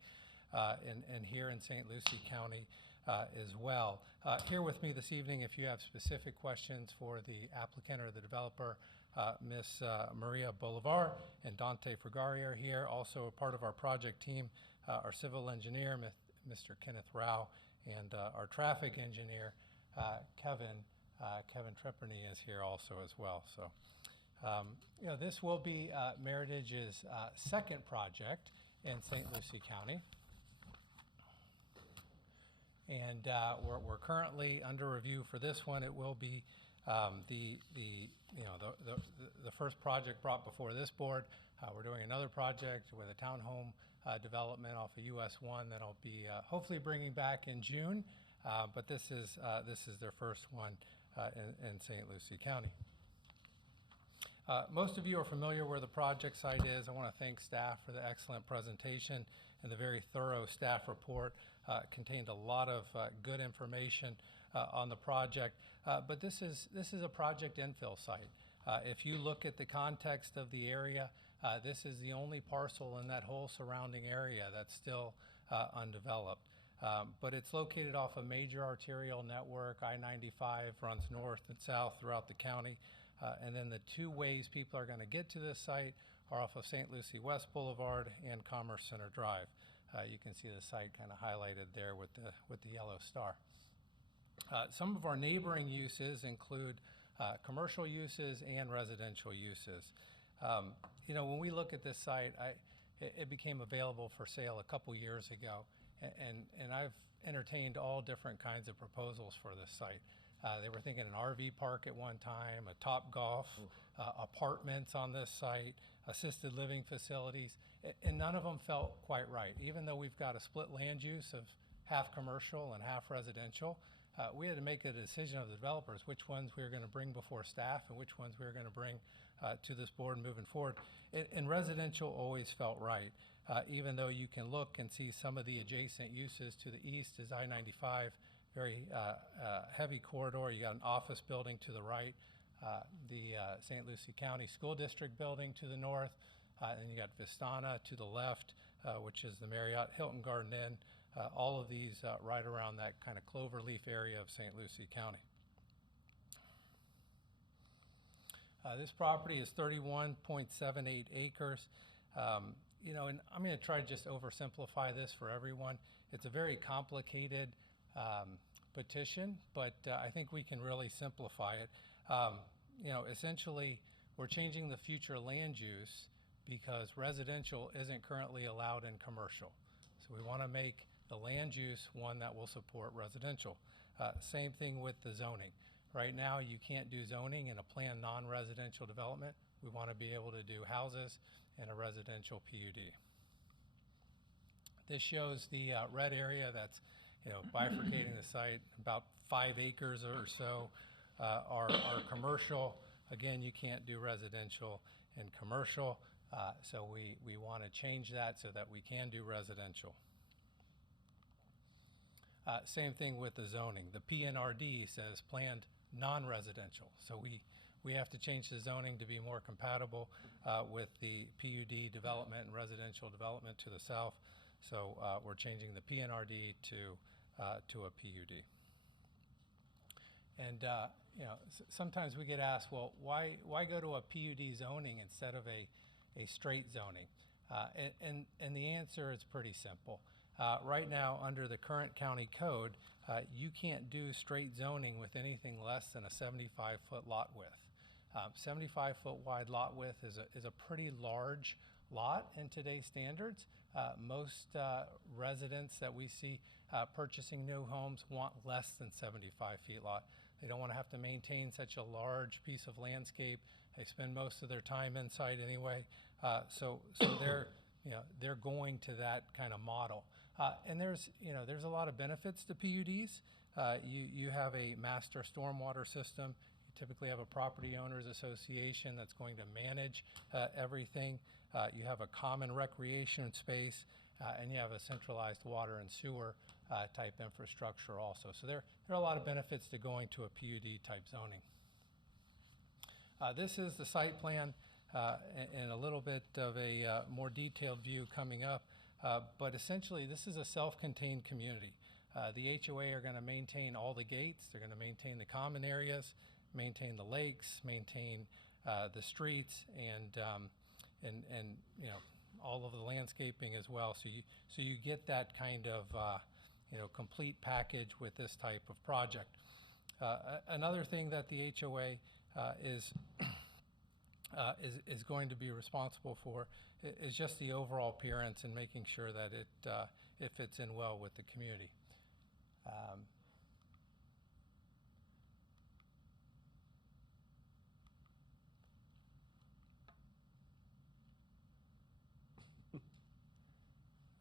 and here in St. Lucie County as well. Here with me this evening, if you have specific questions for the applicant or the developer, Ms. Maria Bolivar and Dante Frugari are here. Also a part of our project team, our civil engineer, Mr. Kenneth Rao, and our traffic engineer, Kevin Trepperny is here also as well. So, you know, this will be Meritage's second project in St. Lucie County. And we're currently under review for this one. It will be the first project brought before this board. We're doing another project with a townhome development off of US 1 that'll be hopefully bringing back in June. But this is their first one in St. Lucie County. Most of you are familiar where the project site is. I want to thank staff for the excellent presentation and the very thorough staff report. Contained a lot of good information on the project. But this is a project infill site. If you look at the context of the area, this is the only parcel in that whole surrounding area that's still undeveloped. But it's located off a major arterial network. I-95 runs north and south throughout the county. And then the two ways people are going to get to this site are off of St. Lucie West Boulevard and Commerce Center Drive. You can see the site kind of highlighted there with the yellow star. Some of our neighboring uses include commercial uses and residential uses. You know, when we look at this site, it became available for sale a couple years ago, and I've entertained all different kinds of proposals for this site. They were thinking an RV park at one time, a Topgolf, apartments on this site, assisted living facilities, and none of them felt quite right. Even though we've got a split land use of half commercial and half residential, we had to make a decision of the developers which ones we were going to bring before staff and which ones we were going to bring to this board moving forward. And residential always felt right, even though you can look and see some of the adjacent uses. To the east is I-95, very heavy corridor. You got an office building to the right, the St. Lucie County School District building to the north, and you got Vistana to the left, which is the Marriott Hilton Garden Inn. All of these right around that kind of cloverleaf area of St. Lucie County. This property is 31.78 acres. You know, and I'm going to try to just oversimplify this for everyone. It's a very complicated petition, but I think we can really simplify it. You know, essentially, we're changing the future land use because residential isn't currently allowed in commercial. So we want to make the land use one that will support residential. Same thing with the zoning. Right now, you can't do zoning in a planned non-residential development. We want to be able to do houses in a residential PUD. This shows the red area that's, you know, bifurcating the site. About 5 acres or so are commercial. Again, you can't do residential and commercial, so we want to change that so that we can do residential. Same thing with the zoning. The PNRD says planned non-residential, so we have to change the zoning to be more compatible with the PUD development and residential development to the south. So we're changing the PNRD to a PUD. And you know, sometimes we get asked, well, why go to a PUD zoning instead of a straight zoning? And the answer is pretty simple. Right now, under the current county code, you can't do straight zoning with anything less than a 75-foot lot width. 75-foot wide lot width is a pretty large lot in today's standards. Most residents that we see purchasing new homes want less than 75 feet lot. They don't want to have to maintain such a large piece of landscape. They spend most of their time inside anyway. So they're going to that kind of model. And there's a lot of benefits to PUDs. You have a master stormwater system. You typically have a property owners association that's going to manage everything. You have a common recreation space, and you have a centralized water and sewer type infrastructure also. So there are a lot of benefits to going to a PUD type zoning. This is the site plan and a little bit of a more detailed view coming up. But essentially, this is a self-contained community. The HOA are going to maintain all the gates. They're going to maintain the common areas, maintain the lakes, maintain the streets, and you know, all of the landscaping as well. So you get that kind of you know, complete package with this type of project. Another thing that the HOA is going to be responsible for is just the overall appearance and making sure that it fits in well with the community.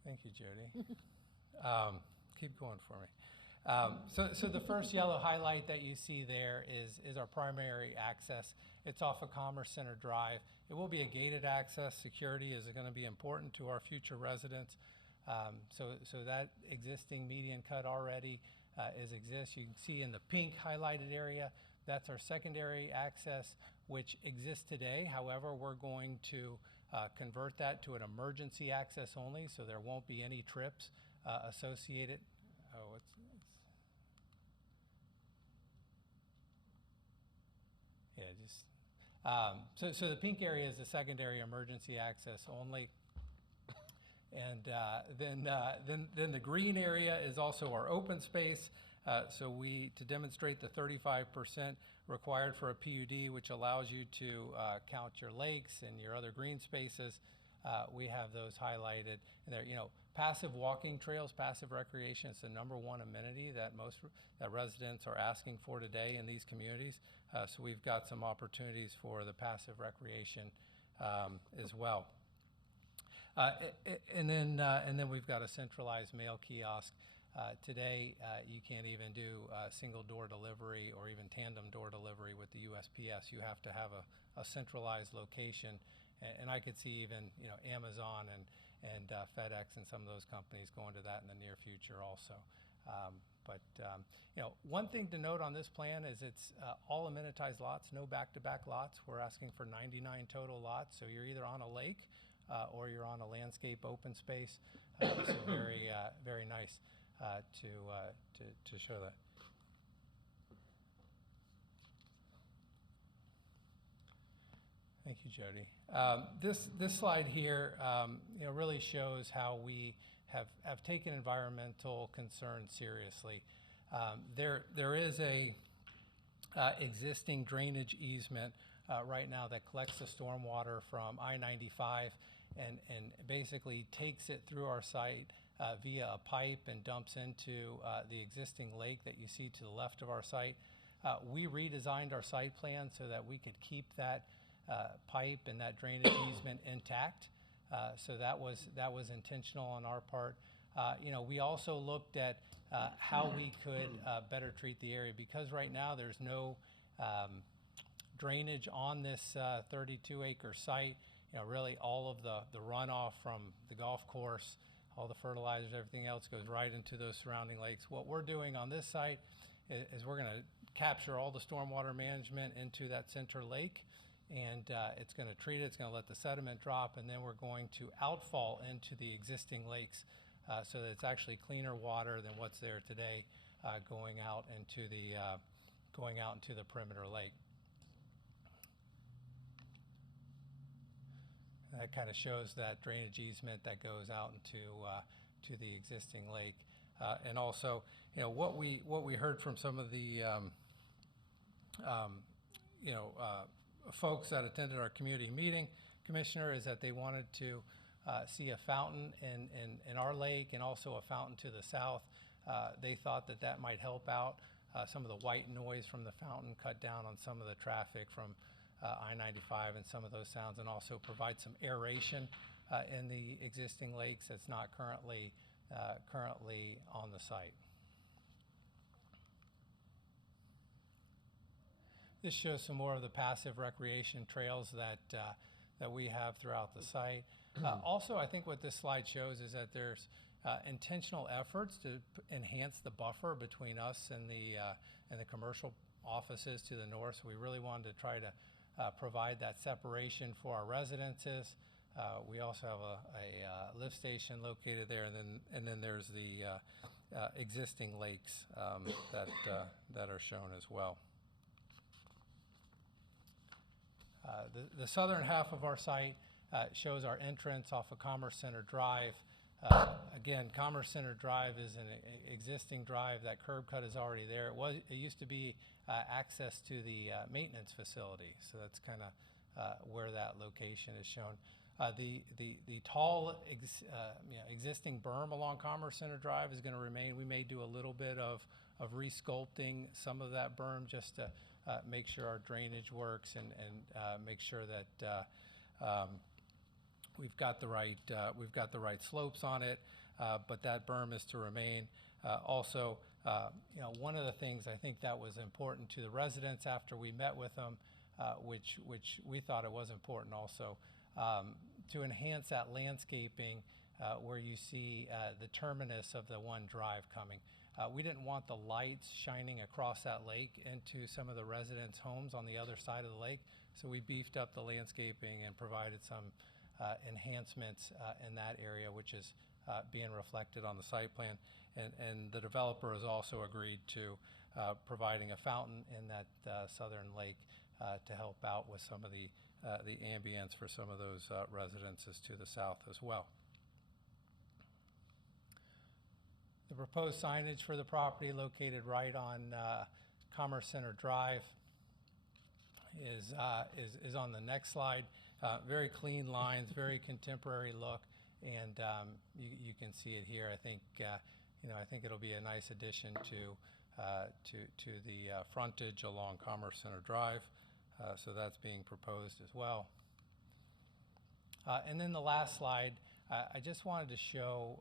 Thank you, Jody. Keep going for me. So the first yellow highlight that you see there is our primary access. It's off of Commerce Center Drive. It will be a gated access. Security is going to be important to our future residents. So that existing median cut already exists. You can see in the pink highlighted area, that's our secondary access, which exists today. However, we're going to convert that to an emergency access only, so there won't be any trips associated. Oh, yeah, just so the pink area is the secondary emergency access only. And then the green area is also our open space. So to demonstrate the 35% required for a PUD, which allows you to count your lakes and your other green spaces, we have those highlighted. And they're, passive walking trails, passive recreation is the #1 amenity that that residents are asking for today in these communities. So we've got some opportunities for the passive recreation as well. And then we've got a centralized mail kiosk. Today, you can't even do single door delivery or even tandem door delivery with the USPS. You have to have a centralized location, and I could see even Amazon and FedEx and some of those companies going to that in the near future also. But one thing to note on this plan is it's all amenitized lots, no back-to-back lots. We're asking for 99 total lots, so you're either on a lake or you're on a landscape open space. So very nice to show that. Thank you, Jody. This slide here, really shows how we have taken environmental concerns seriously. There is a existing drainage easement right now that collects the stormwater from I-95 and basically takes it through our site via a pipe and dumps into the existing lake that you see to the left of our site. We redesigned our site plan so that we could keep that pipe and that drainage easement intact. So that was intentional on our part. We also looked at how we could better treat the area, because right now there's no drainage on this 32-acre site. Really all of the runoff from the golf course, all the fertilizers, everything else goes right into those surrounding lakes. What we're doing on this site is we're going to capture all the stormwater management into that center lake, and it's going to treat it, it's going to let the sediment drop, and then we're going to outfall into the existing lakes so that it's actually cleaner water than what's there today going out into the perimeter lake. That kind of shows that drainage easement that goes out into to the existing lake, and also, what we heard from some of the folks that attended our community meeting, Commissioner, is that they wanted to see a fountain in our lake and also a fountain to the south. They thought that might help out some of the white noise from the fountain, cut down on some of the traffic from I-95 and some of those sounds, and also provide some aeration in the existing lakes that's not currently on the site. This shows some more of the passive recreation trails that we have throughout the site. Also, I think what this slide shows is that there's intentional efforts to enhance the buffer between us and the commercial offices to the north. So we really wanted to try to provide that separation for our residences. We also have a lift station located there, and then there's the existing lakes that are shown as well. The southern half of our site shows our entrance off of Commerce Center Drive. Again, Commerce Center Drive is an existing drive. That curb cut is already there. It used to be access to the maintenance facility, so that's kind of where that location is shown. The tall existing berm along Commerce Center Drive is going to remain. We may do a little bit of resculpting some of that berm just to make sure our drainage works and make sure that we've got the right slopes on it. But that berm is to remain. Also, One of the things I think that was important to the residents after we met with them, which we thought it was important also, to enhance that landscaping where you see the terminus of the one drive coming. We didn't want the lights shining across that lake into some of the residents' homes on the other side of the lake, so we beefed up the landscaping and provided some enhancements in that area, which is being reflected on the site plan. And the developer has also agreed to providing a fountain in that southern lake to help out with some of the ambience for some of those residences to the south as well. The proposed signage for the property located right on Commerce Center Drive is on the next slide. Very clean lines, very contemporary look, and you can see it here. I think I think it'll be a nice addition to the frontage along Commerce Center Drive. So that's being proposed as well. And then the last slide, I just wanted to show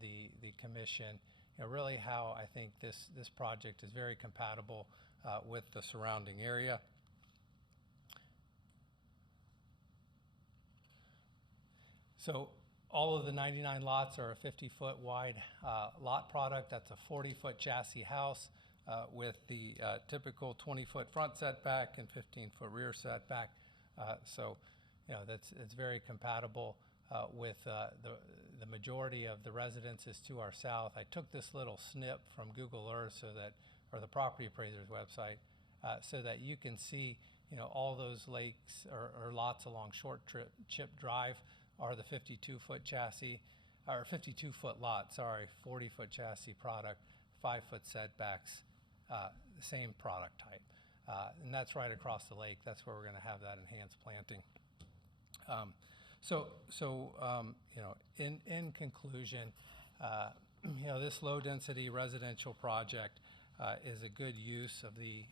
the commission really how I think this project is very compatible with the surrounding area. So all of the 99 lots are a 50-foot wide lot product. That's a 40-foot chassis house with the typical 20-foot front setback and 15-foot rear setback. So it's very compatible with the majority of the residences to our south. I took this little snip from Google Earth or the property appraiser's website so that you can see all those lakes or lots along Short Chip Drive are the 52-foot chassis, or 52-foot lot, sorry, 40-foot chassis product, 5-foot setbacks, the same product type. And that's right across the lake. That's where we're going to have that enhanced planting. In conclusion, this low-density residential project is a good use of the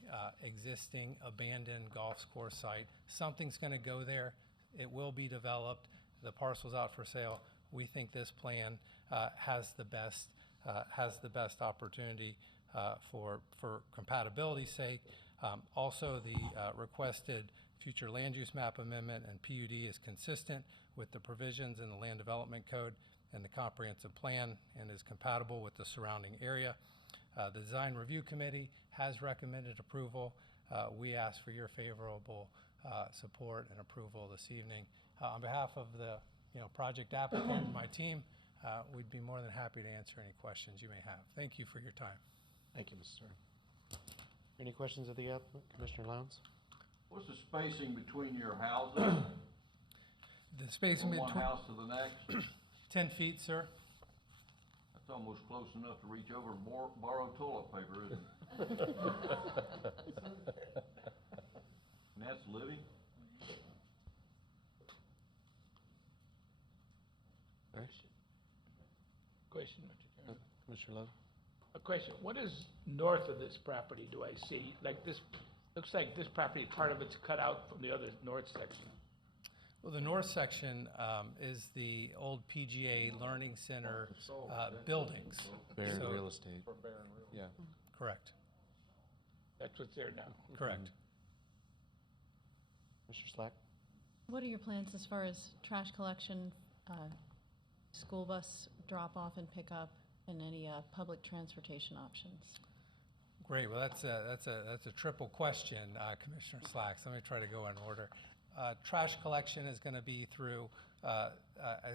existing abandoned golf course site. Something's going to go there. It will be developed. The parcel's out for sale. We think this plan has the best opportunity for compatibility's sake. Also, the requested future land use map amendment and PUD is consistent with the provisions in the Land Development Code and the comprehensive plan and is compatible with the surrounding area. The Design Review Committee has recommended approval. We ask for your favorable support and approval this evening. On behalf of the project applicant and my team, we'd be more than happy to answer any questions you may have. Thank you for your time. Thank you, Mr. Stern. Any questions of the applicant? Commissioner Lowndes? What's the spacing between your houses? The spacing From one between house to the next? 10 feet, sir. That's almost close enough to reach over and borrow toilet paper, isn't it? And that's living? Question, Mr. Chairman. Commissioner Love? A question. What is north of this property do I see? Like this, looks like this property, part of it's cut out from the other north section. Well, the north section is the old PGA Learning Center buildings. Barron So- Real Estate. Yeah. Correct. That's what's there now. Correct. Mr. Slack? What are your plans as far as trash collection, school bus drop-off and pickup, and any public transportation options? Great. Well, that's a triple question, Commissioner Slacks. Let me try to go in order. Trash collection is going to be through, I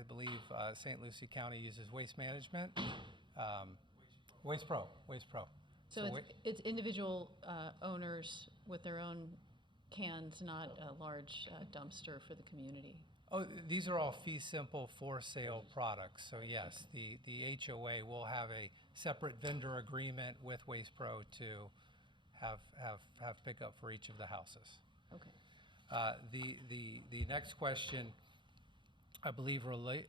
believe, St. Lucie County uses Waste Management. Waste Pro. So it's individual owners with their own cans, not a large dumpster for the community. Oh, these are all fee simple for sale products. So yes, the HOA will have a separate vendor agreement with Waste Pro to have pickup for each of the houses. Okay. The next question, I believe,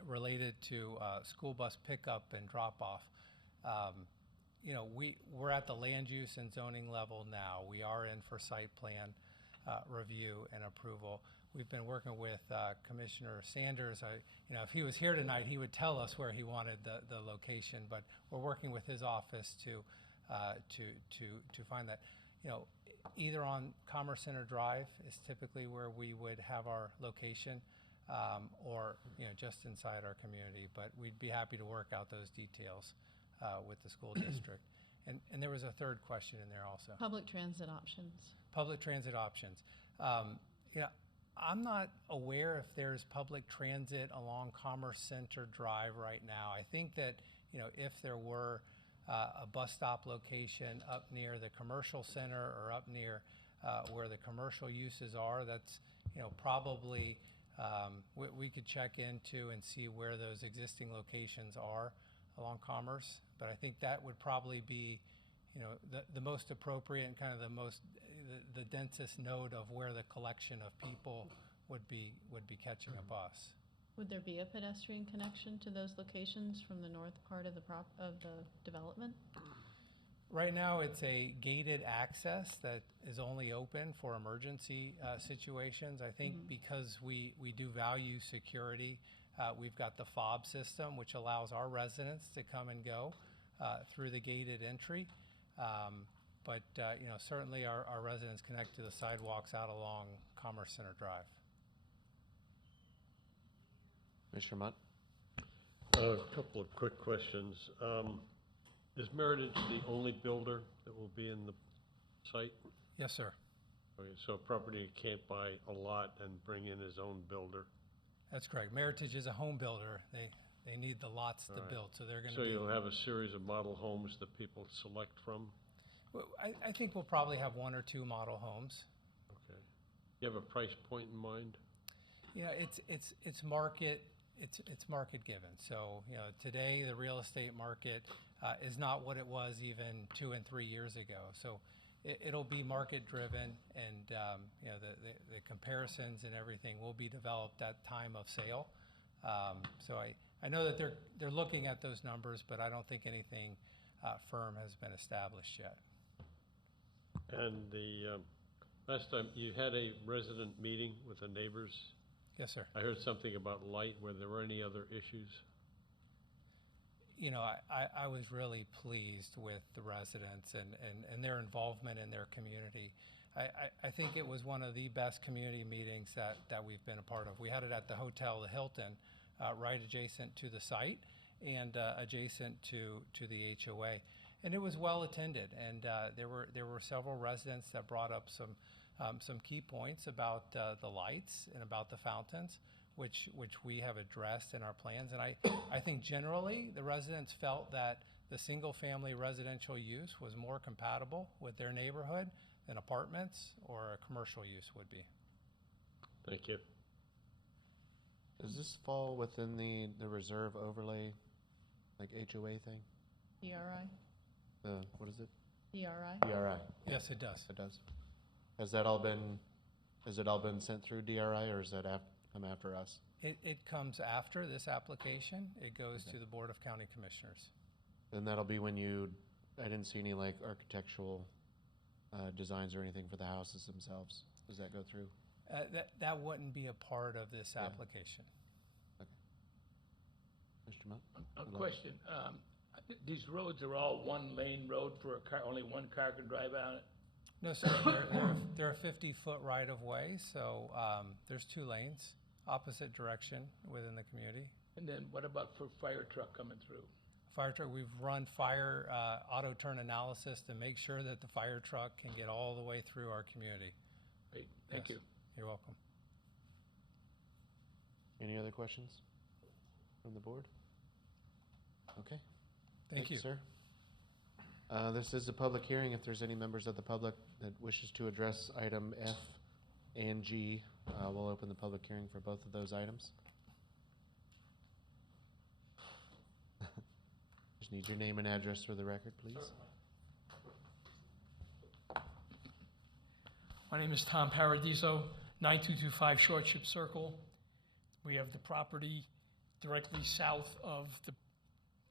related to school bus pickup and drop off. We're at the land use and zoning level now. We are in for site plan review and approval. We've been working with Commissioner Sanders. If he was here tonight, he would tell us where he wanted the location, but we're working with his office to to find that. You know, either on Commerce Center Drive is typically where we would have our location, or, you know, just inside our community. But we'd be happy to work out those details with the school district. And there was a third question in there also. Public transit options. Public transit options. Yeah, I'm not aware if there's public transit along Commerce Center Drive right now. I think that, you know, if there were a bus stop location up near the commercial center or up near where the commercial uses are, that's, you know, probably we could check into and see where those existing locations are along Commerce. But I think that would probably be, you know, the most appropriate and kind of the densest node of where the collection of people would be catching a bus. Would there be a pedestrian connection to those locations from the north part of the development? Right now, it's a gated access that is only open for emergency situations. I think because we do value security, we've got the fob system, which allows our residents to come and go through the gated entry. But you know, certainly our residents connect to the sidewalks out along Commerce Center Drive. Mr. Munt? A couple of quick questions. Is Meritage the only builder that will be in the site? Yes, sir. Okay, so a property can't buy a lot and bring in his own builder? That's correct. Meritage is a home builder. They need the lots to build, so they're going to So be... you'll have a series of model homes that people select from? Well, I think we'll probably have one or two model homes. Okay. You have a price point in mind? Yeah, it's market given. So, you know, today the real estate market is not what it was even 2 and 3 years ago. So it'll be market driven, and you know, the comparisons and everything will be developed at time of sale. So I know that they're looking at those numbers, but I don't think anything firm has been established yet. And the last time you had a resident meeting with the neighbors? Yes, sir. I heard something about light. Were there any other issues? You know, I was really pleased with the residents and their involvement in their community. I think it was one of the best community meetings that we've been a part of. We had it at the Hotel, the Hilton, right adjacent to the site and adjacent to the HOA. And it was well attended, and there were several residents that brought up some key points about the lights and about the fountains, which we have addressed in our plans. And I think generally the residents felt that the single-family residential use was more compatible with their neighborhood than apartments or a commercial use would be. Thank you. Does this fall within the reserve overlay, like HOA thing? DRI? What is it? DRI? DRI. Yes, it does. It does. Has it all been sent through DRI, or is that come after us? It comes after this application. It goes to the Board of County Commissioners. And that'll be when I didn't see any like architectural designs or anything for the houses themselves. Does that go through? That wouldn't be a part of this application. Okay. Mr. Munt? A question. These roads are all one-lane road for a car, only one car can drive on it? No, sir. They're a 50-foot right-of-way, so there's 2 lanes, opposite direction within the community. And then what about for fire truck coming through? Fire truck, we've run fire auto turn analysis to make sure that the fire truck can get all the way through our community. Great, thank you. You're welcome. Any other questions from the board? Okay. Thank you, sir. This is a public hearing. If there's any members of the public that wishes to address item F and G, we'll open the public hearing for both of those items. Just need your name and address for the record, please. My name is Tom Paradiso, 9225 Short Ship Circle. We have the property directly south of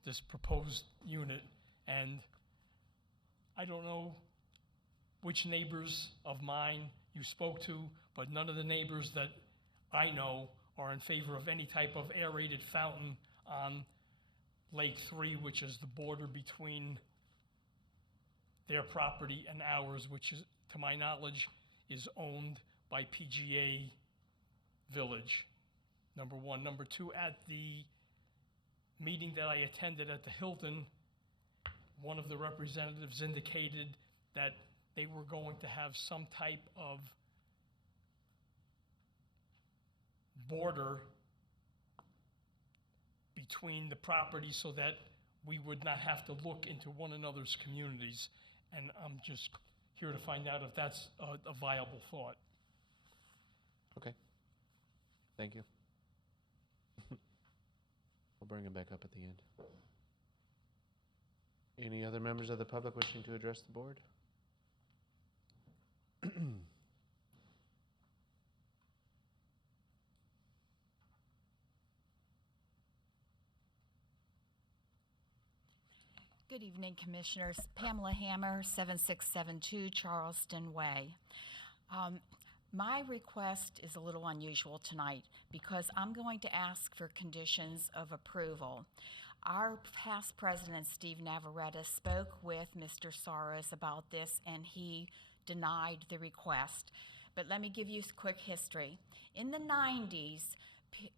this proposed unit, and I don't know which neighbors of mine you spoke to, but none of the neighbors that I know are in favor of any type of aerated fountain on Lake 3, which is the border between their property and ours, which is, to my knowledge, is owned by PGA Village, number one. Number two, at the meeting that I attended at the Hilton, one of the representatives indicated that they were going to have some type of border between the properties so that we would not have to look into one another's communities. And I'm just here to find out if that's a viable thought. Okay. Thank you. We'll bring him back up at the end. Any other members of the public wishing to address the board? Good evening, Commissioners. Pamela Hammer, 7672 Charleston Way. My request is a little unusual tonight because I'm going to ask for conditions of approval. Our past president, Steve Navarrete, spoke with Mr. Soros about this and he denied the request. But let me give you a quick history. In the 90s,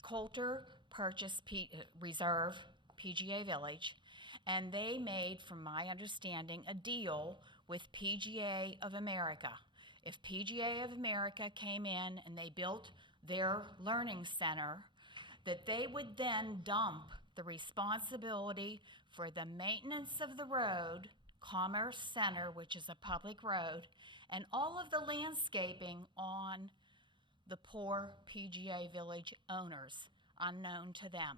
Coulter purchased Reserve PGA Village, and they made, from my understanding, a deal with PGA of America. If PGA of America came in and they built their learning center, that they would then dump the responsibility for the maintenance of the road, Commerce Center, which is a public road, and all of the landscaping on the poor PGA Village owners, unknown to them.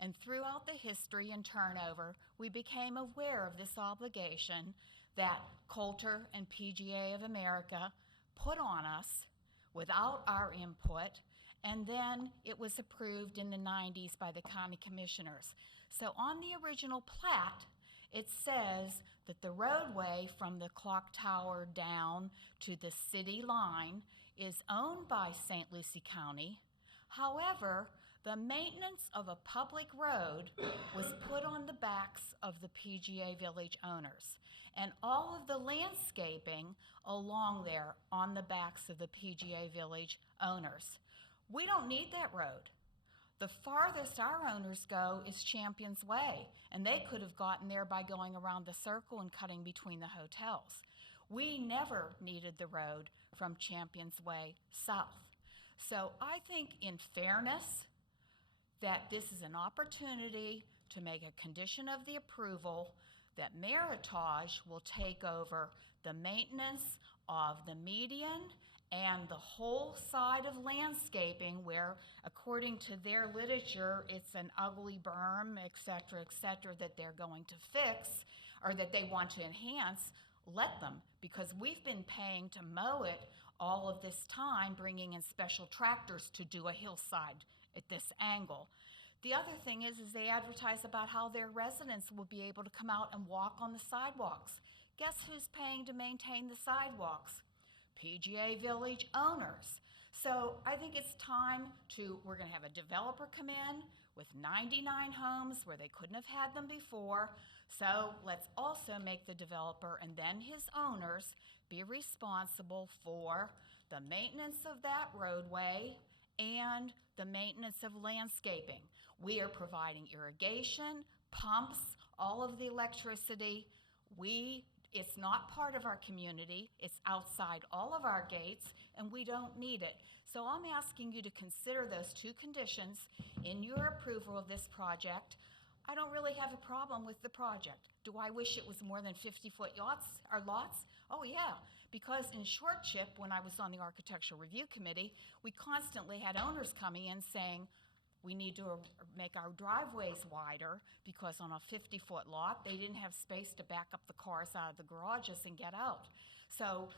And throughout the history and turnover, we became aware of this obligation that Coulter and PGA of America put on us without our input, and then it was approved in the 90s by the county commissioners. So on the original plat, it says that the roadway from the clock tower down to the city line is owned by St. Lucie County. However, the maintenance of a public road was put on the backs of the PGA Village owners, and all of the landscaping along there on the backs of the PGA Village owners. We don't need that road. The farthest our owners go is Champions Way, and they could have gotten there by going around the circle and cutting between the hotels. We never needed the road from Champions Way south. So I think, in fairness, that this is an opportunity to make a condition of the approval that Meritage will take over the maintenance of the median and the whole side of landscaping where, according to their literature, it's an ugly berm, et cetera, that they're going to fix or that they want to enhance. Let them, because we've been paying to mow it all of this time, bringing in special tractors to do a hillside at this angle. The other thing is they advertise about how their residents will be able to come out and walk on the sidewalks. Guess who's paying to maintain the sidewalks? PGA Village owners. So I think it's time we're gonna have a developer come in with 99 homes where they couldn't have had them before. So let's also make the developer and then his owners be responsible for the maintenance of that roadway and the maintenance of landscaping. We are providing irrigation, pumps, all of the electricity. It's not part of our community. It's outside all of our gates, and we don't need it. So I'm asking you to consider those two conditions in your approval of this project. I don't really have a problem with the project. Do I wish it was more than 50-foot yachts or lots? Oh yeah, because in Short Chip, when I was on the Architectural Review Committee, we constantly had owners coming in saying, we need to make our driveways wider because on a 50-foot lot, they didn't have space to back up the cars out of the garages and get out. So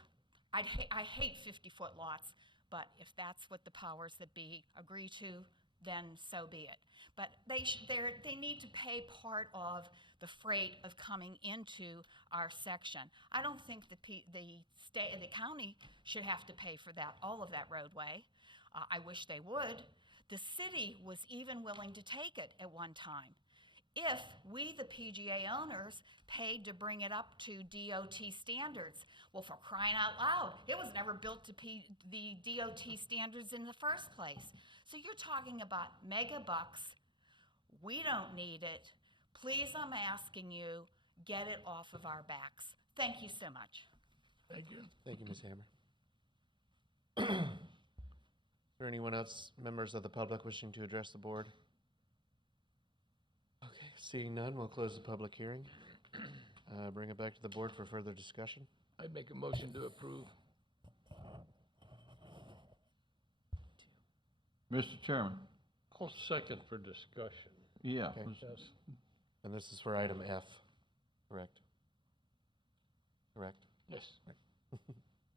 I hate 50-foot lots, but if that's what the powers that be agree to, then so be it. But they need to pay part of the freight of coming into our section. I don't think the county should have to pay for that, all of that roadway. I wish they would. The city was even willing to take it at one time. if we, the PGA owners, paid to bring it up to DOT standards. Well, for crying out loud, it was never built to the DOT standards in the first place. So you're talking about mega bucks. We don't need it. Please, I'm asking you, get it off of our backs. Thank you so much. Thank you. Thank you, Ms. Hammer. Is there anyone else, members of the public, wishing to address the board? Okay, seeing none, we'll close the public hearing. Bring it back to the board for further discussion. I'd make a motion to approve. Mr. Chairman? I'll second for discussion. Yeah. Okay. Yes. And this is for item F, correct? Correct? Yes.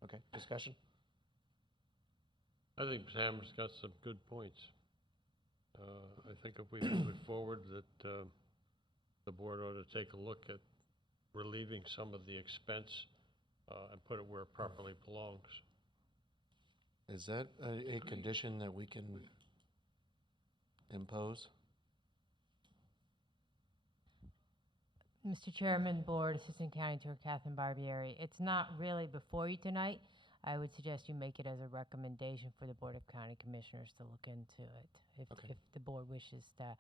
Okay, discussion? I think Ms. Hammer's got some good points. I think if we move it forward, that the board ought to take a look at relieving some of the expense and put it where it properly belongs. Is that a condition that we can impose? Mr. Chairman, Board, Assistant County Attorney Catherine Barbieri, it's not really before you tonight. I would suggest you make it as a recommendation for the Board of County Commissioners to look into it, if the board wishes to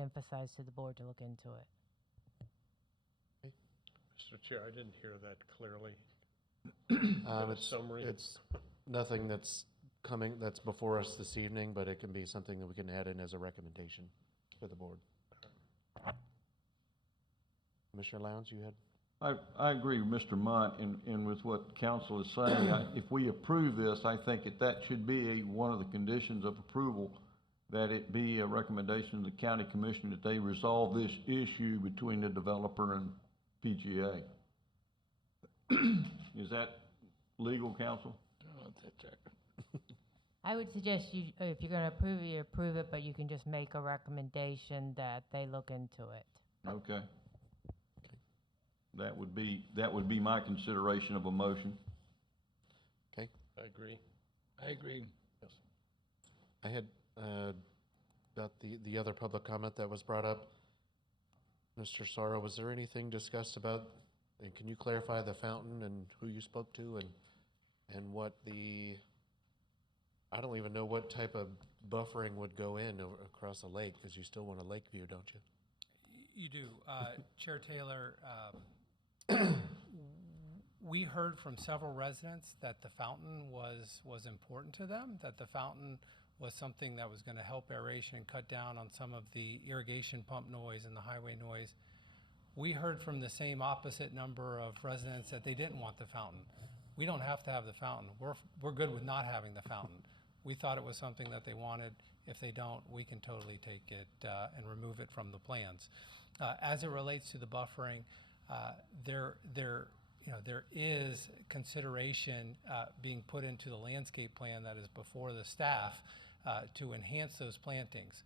emphasize to the board to look into it. Mr. Chair, I didn't hear that clearly. Summary? It's nothing that's before us this evening, but it can be something that we can add in as a recommendation for the board. Commissioner Lowndes, you had? I agree with Mr. Munt and with what council is saying. If we approve this, I think that should be one of the conditions of approval, that it be a recommendation of the county commission that they resolve this issue between the developer and PGA. Is that legal, counsel? I would suggest you, if you're going to approve it, you approve it, but you can just make a recommendation that they look into it. Okay. That would be my consideration of a motion. Okay. I agree. I agree. Yes. I had about the other public comment that was brought up. Mr. Sorrow, was there anything discussed about, and can you clarify the fountain and who you spoke to and what I don't even know what type of buffering would go in across a lake, because you still want a lake view, don't you? You do. Chair Taylor, we heard from several residents that the fountain was important to them, that the fountain was something that was going to help aeration and cut down on some of the irrigation pump noise and the highway noise. We heard from the same opposite number of residents that they didn't want the fountain. We don't have to have the fountain. We're good with not having the fountain. We thought it was something that they wanted. If they don't, we can totally take it and remove it from the plans. As it relates to the buffering, there is consideration being put into the landscape plan that is before the staff to enhance those plantings,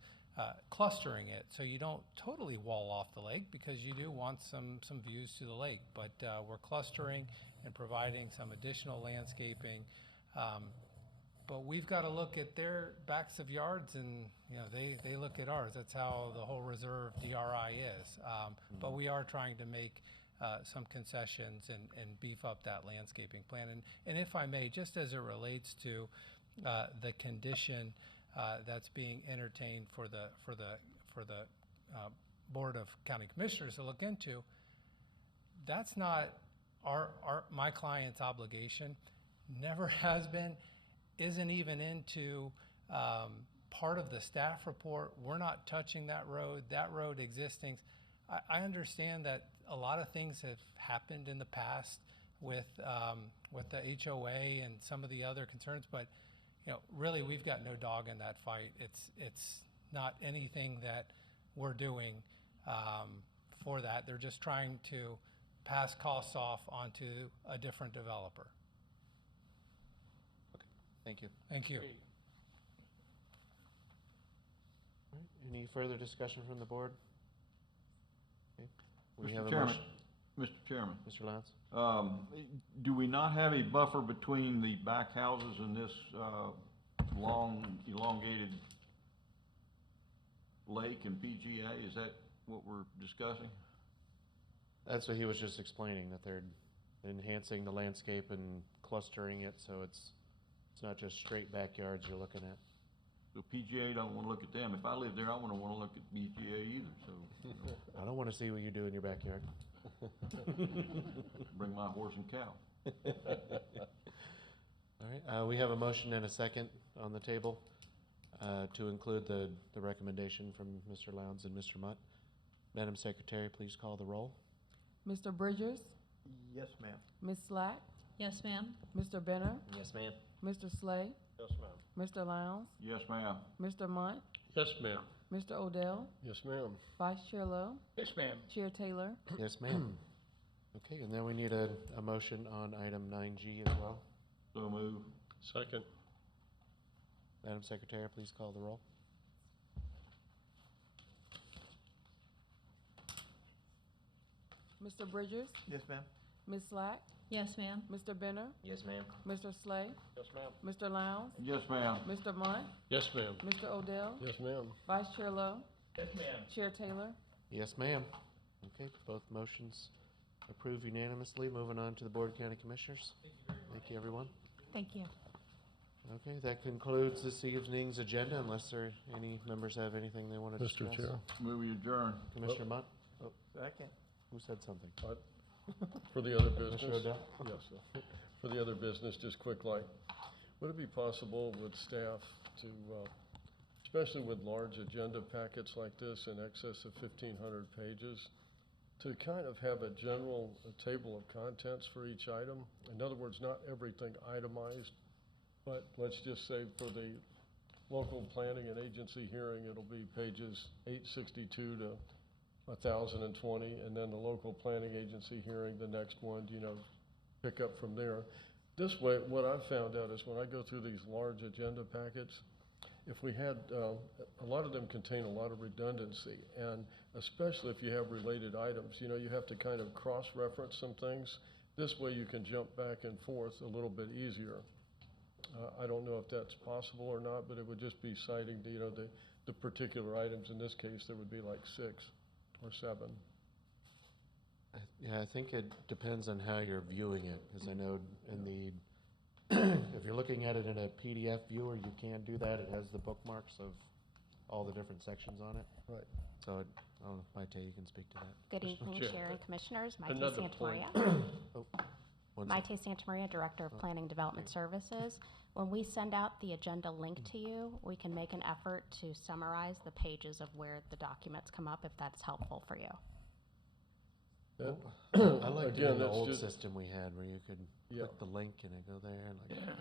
clustering it so you don't totally wall off the lake, because you do want some views to the lake, but we're clustering and providing some additional landscaping. But we've got to look at their backs of yards, and they look at ours. That's how the whole reserve DRI is. But we are trying to make some concessions and beef up that landscaping plan. And if I may, just as it relates to the condition that's being entertained for the Board of County Commissioners to look into, that's not my client's obligation. Never has been. Isn't even into part of the staff report. We're not touching that road. That road existing. I understand that a lot of things have happened in the past with the HOA and some of the other concerns, but really we've got no dog in that fight. It's not anything that we're doing for that. They're just trying to pass costs off onto a different developer. Thank you. Thank you. All right, any further discussion from the board? Okay. We have Mr. a Chairman, motion. Mr. Chairman. Mr. Lowndes? Do we not have a buffer between the back houses and this long elongated lake and PGA? Is that what we're discussing? That's what he was just explaining, that they're enhancing the landscape and clustering it, so it's not just straight backyards you're looking at. The PGA don't wanna look at them. If I lived there, I wouldn't wanna look at PGA either, so. I don't wanna see what you do in your backyard. Bring my horse and cow. All right, we have a motion and a second on the table to include the recommendation from Mr. Lowndes and Mr. Mutt. Madam Secretary, please call the roll. Mr. Bridgers, Yes, ma'am. Ms. Slack, Yes, ma'am. Mr. Benner, Yes, ma'am. Mr. Slay, Yes, ma'am. Mr. Lowndes, Yes, ma'am. Mr. Munt, Yes, ma'am. Mr. Odell, Yes, ma'am. Vice Chair Lowe, Yes, ma'am. Chair Taylor. Yes, ma'am. Okay, and then we need a motion on item 9G as well. So move. Second. Madam Secretary, please call the roll. Mr. Bridgers, Yes, ma'am. Ms. Slack, Yes, ma'am. Mr. Benner, Yes, ma'am. Mr. Slay, Yes, ma'am. Mr. Lowndes, Yes, ma'am. Mr. Munt, Yes, ma'am. Mr. Odell, Yes, ma'am. Vice Chair Lowe, Yes, ma'am. Chair Taylor. Yes, ma'am. Okay, both motions approved unanimously. Moving on to the Board of County Commissioners. Thank you, everyone. Thank you. Okay, that concludes this evening's agenda, unless there any members have anything they want to discuss. Mr. Chair, Move we adjourn. Commissioner Munt? Second. Who said something? for the other business. Commissioner Odell? Yes, sir. For the other business, just quick light. Would it be possible with staff to, especially with large agenda packets like this in excess of 1,500 pages, to kind of have a general table of contents for each item? In other words, not everything itemized, but let's just say for the local planning and agency hearing, it'll be pages 862 to 1,020, and then the local planning agency hearing, the next one, pick up from there. This way, what I've found out is when I go through these large agenda packets, if we had, a lot of them contain a lot of redundancy, and especially if you have related items, you have to kind of cross-reference some things. This way you can jump back and forth a little bit easier. I don't know if that's possible or not, but it would just be citing the particular items. In this case, there would be like 6 or 7. Yeah, I think it depends on how you're viewing it, because I know in the, if you're looking at it in a PDF viewer, you can't do that. It has the bookmarks of all the different sections on it. Right. So, I don't know, Maite, you can speak to that. Good Mr. evening, Chair. Chair and Commissioners. Maite Another point. Santamaria. One sec. Maite Santamaria, Director of Planning Development Services. When we send out the agenda link to you, we can make an effort to summarize the pages of where the documents come up, if that's helpful for you. That- I liked it again, in the that's old just- system we had, where you could Yeah. click the link and it go there, and like.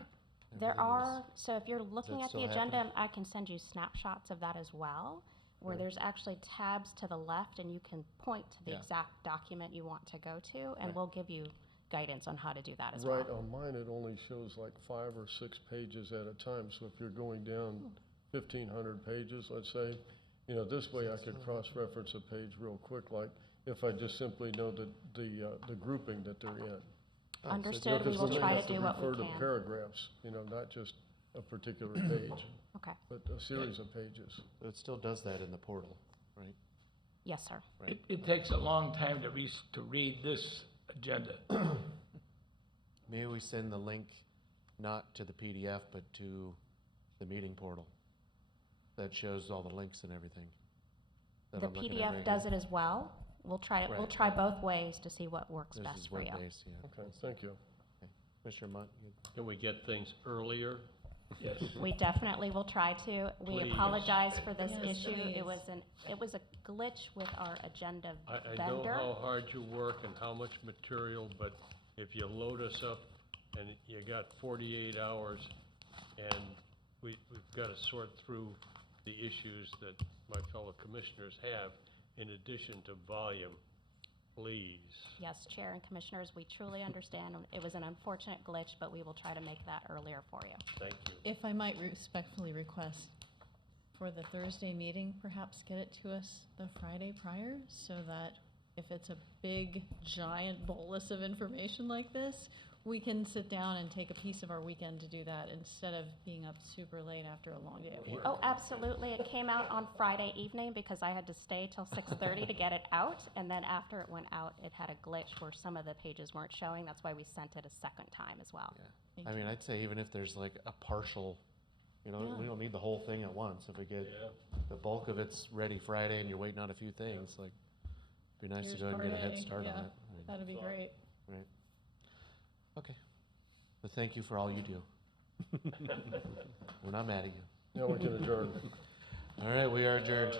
There everything are, was- so if you're looking that at the still agenda, happen? I can send you snapshots of that as well, where Right. there's actually tabs to the left, and you can point to the Yeah. exact document you want to go to, and Right. we'll give you guidance on how to do that as well. Right, on mine, it only shows like 5 or 6 pages at a time, so if you're going down 1,500 pages, let's say, this way I could cross-reference a page real quick, like if I just simply know the grouping that they're in. Understood, we Because will may try have to do what we refer to can. paragraphs, not just a particular page, Okay, but a series of pages. So it still does that in the portal, right? yes, sir. Right. It takes a long time to read this agenda. Maybe we send the link not to the PDF, but to the meeting portal. That shows all the links and everything. that The I'm looking at PDF right does here. it as well. We'll try Right. both ways to see what works This best is for you. web-based, yeah. Okay, thank you. Commissioner Munt, Can we get things earlier? Yes. We definitely will try to. We Please. apologize for this Yes, issue. please. It was a glitch with our agenda I know vendor. how hard you work and how much material, but if you load us up and you got 48 hours and we've got to sort through the issues that my fellow commissioners have in addition to volume, please. Yes, Chair and Commissioners, we truly understand. It was an unfortunate glitch, but we will try to make that earlier for you. Thank you. If I might respectfully request for the Thursday meeting, perhaps get it to us the Friday prior so that if it's a big, giant bolus of information like this, we can sit down and take a piece of our weekend to do that instead of being up super late after a long day at work. Oh, absolutely. It came out on Friday evening because I had to stay till 6:30 to get it out. And then after it went out, it had a glitch where some of the pages weren't showing. That's why we sent it a second time as well. I mean, I'd say even if there's like a partial, you know, Yeah. we don't need the whole thing at once. If we get the bulk of it's ready Friday and you're waiting on a few things, like, it'd be nice Here's to go ahead and get a part head A. start on Yeah, it. Right. that'd be great. Right. Okay. But thank you for all you do. We're not mad at you. Now we can adjourn. All right, we are adjourned.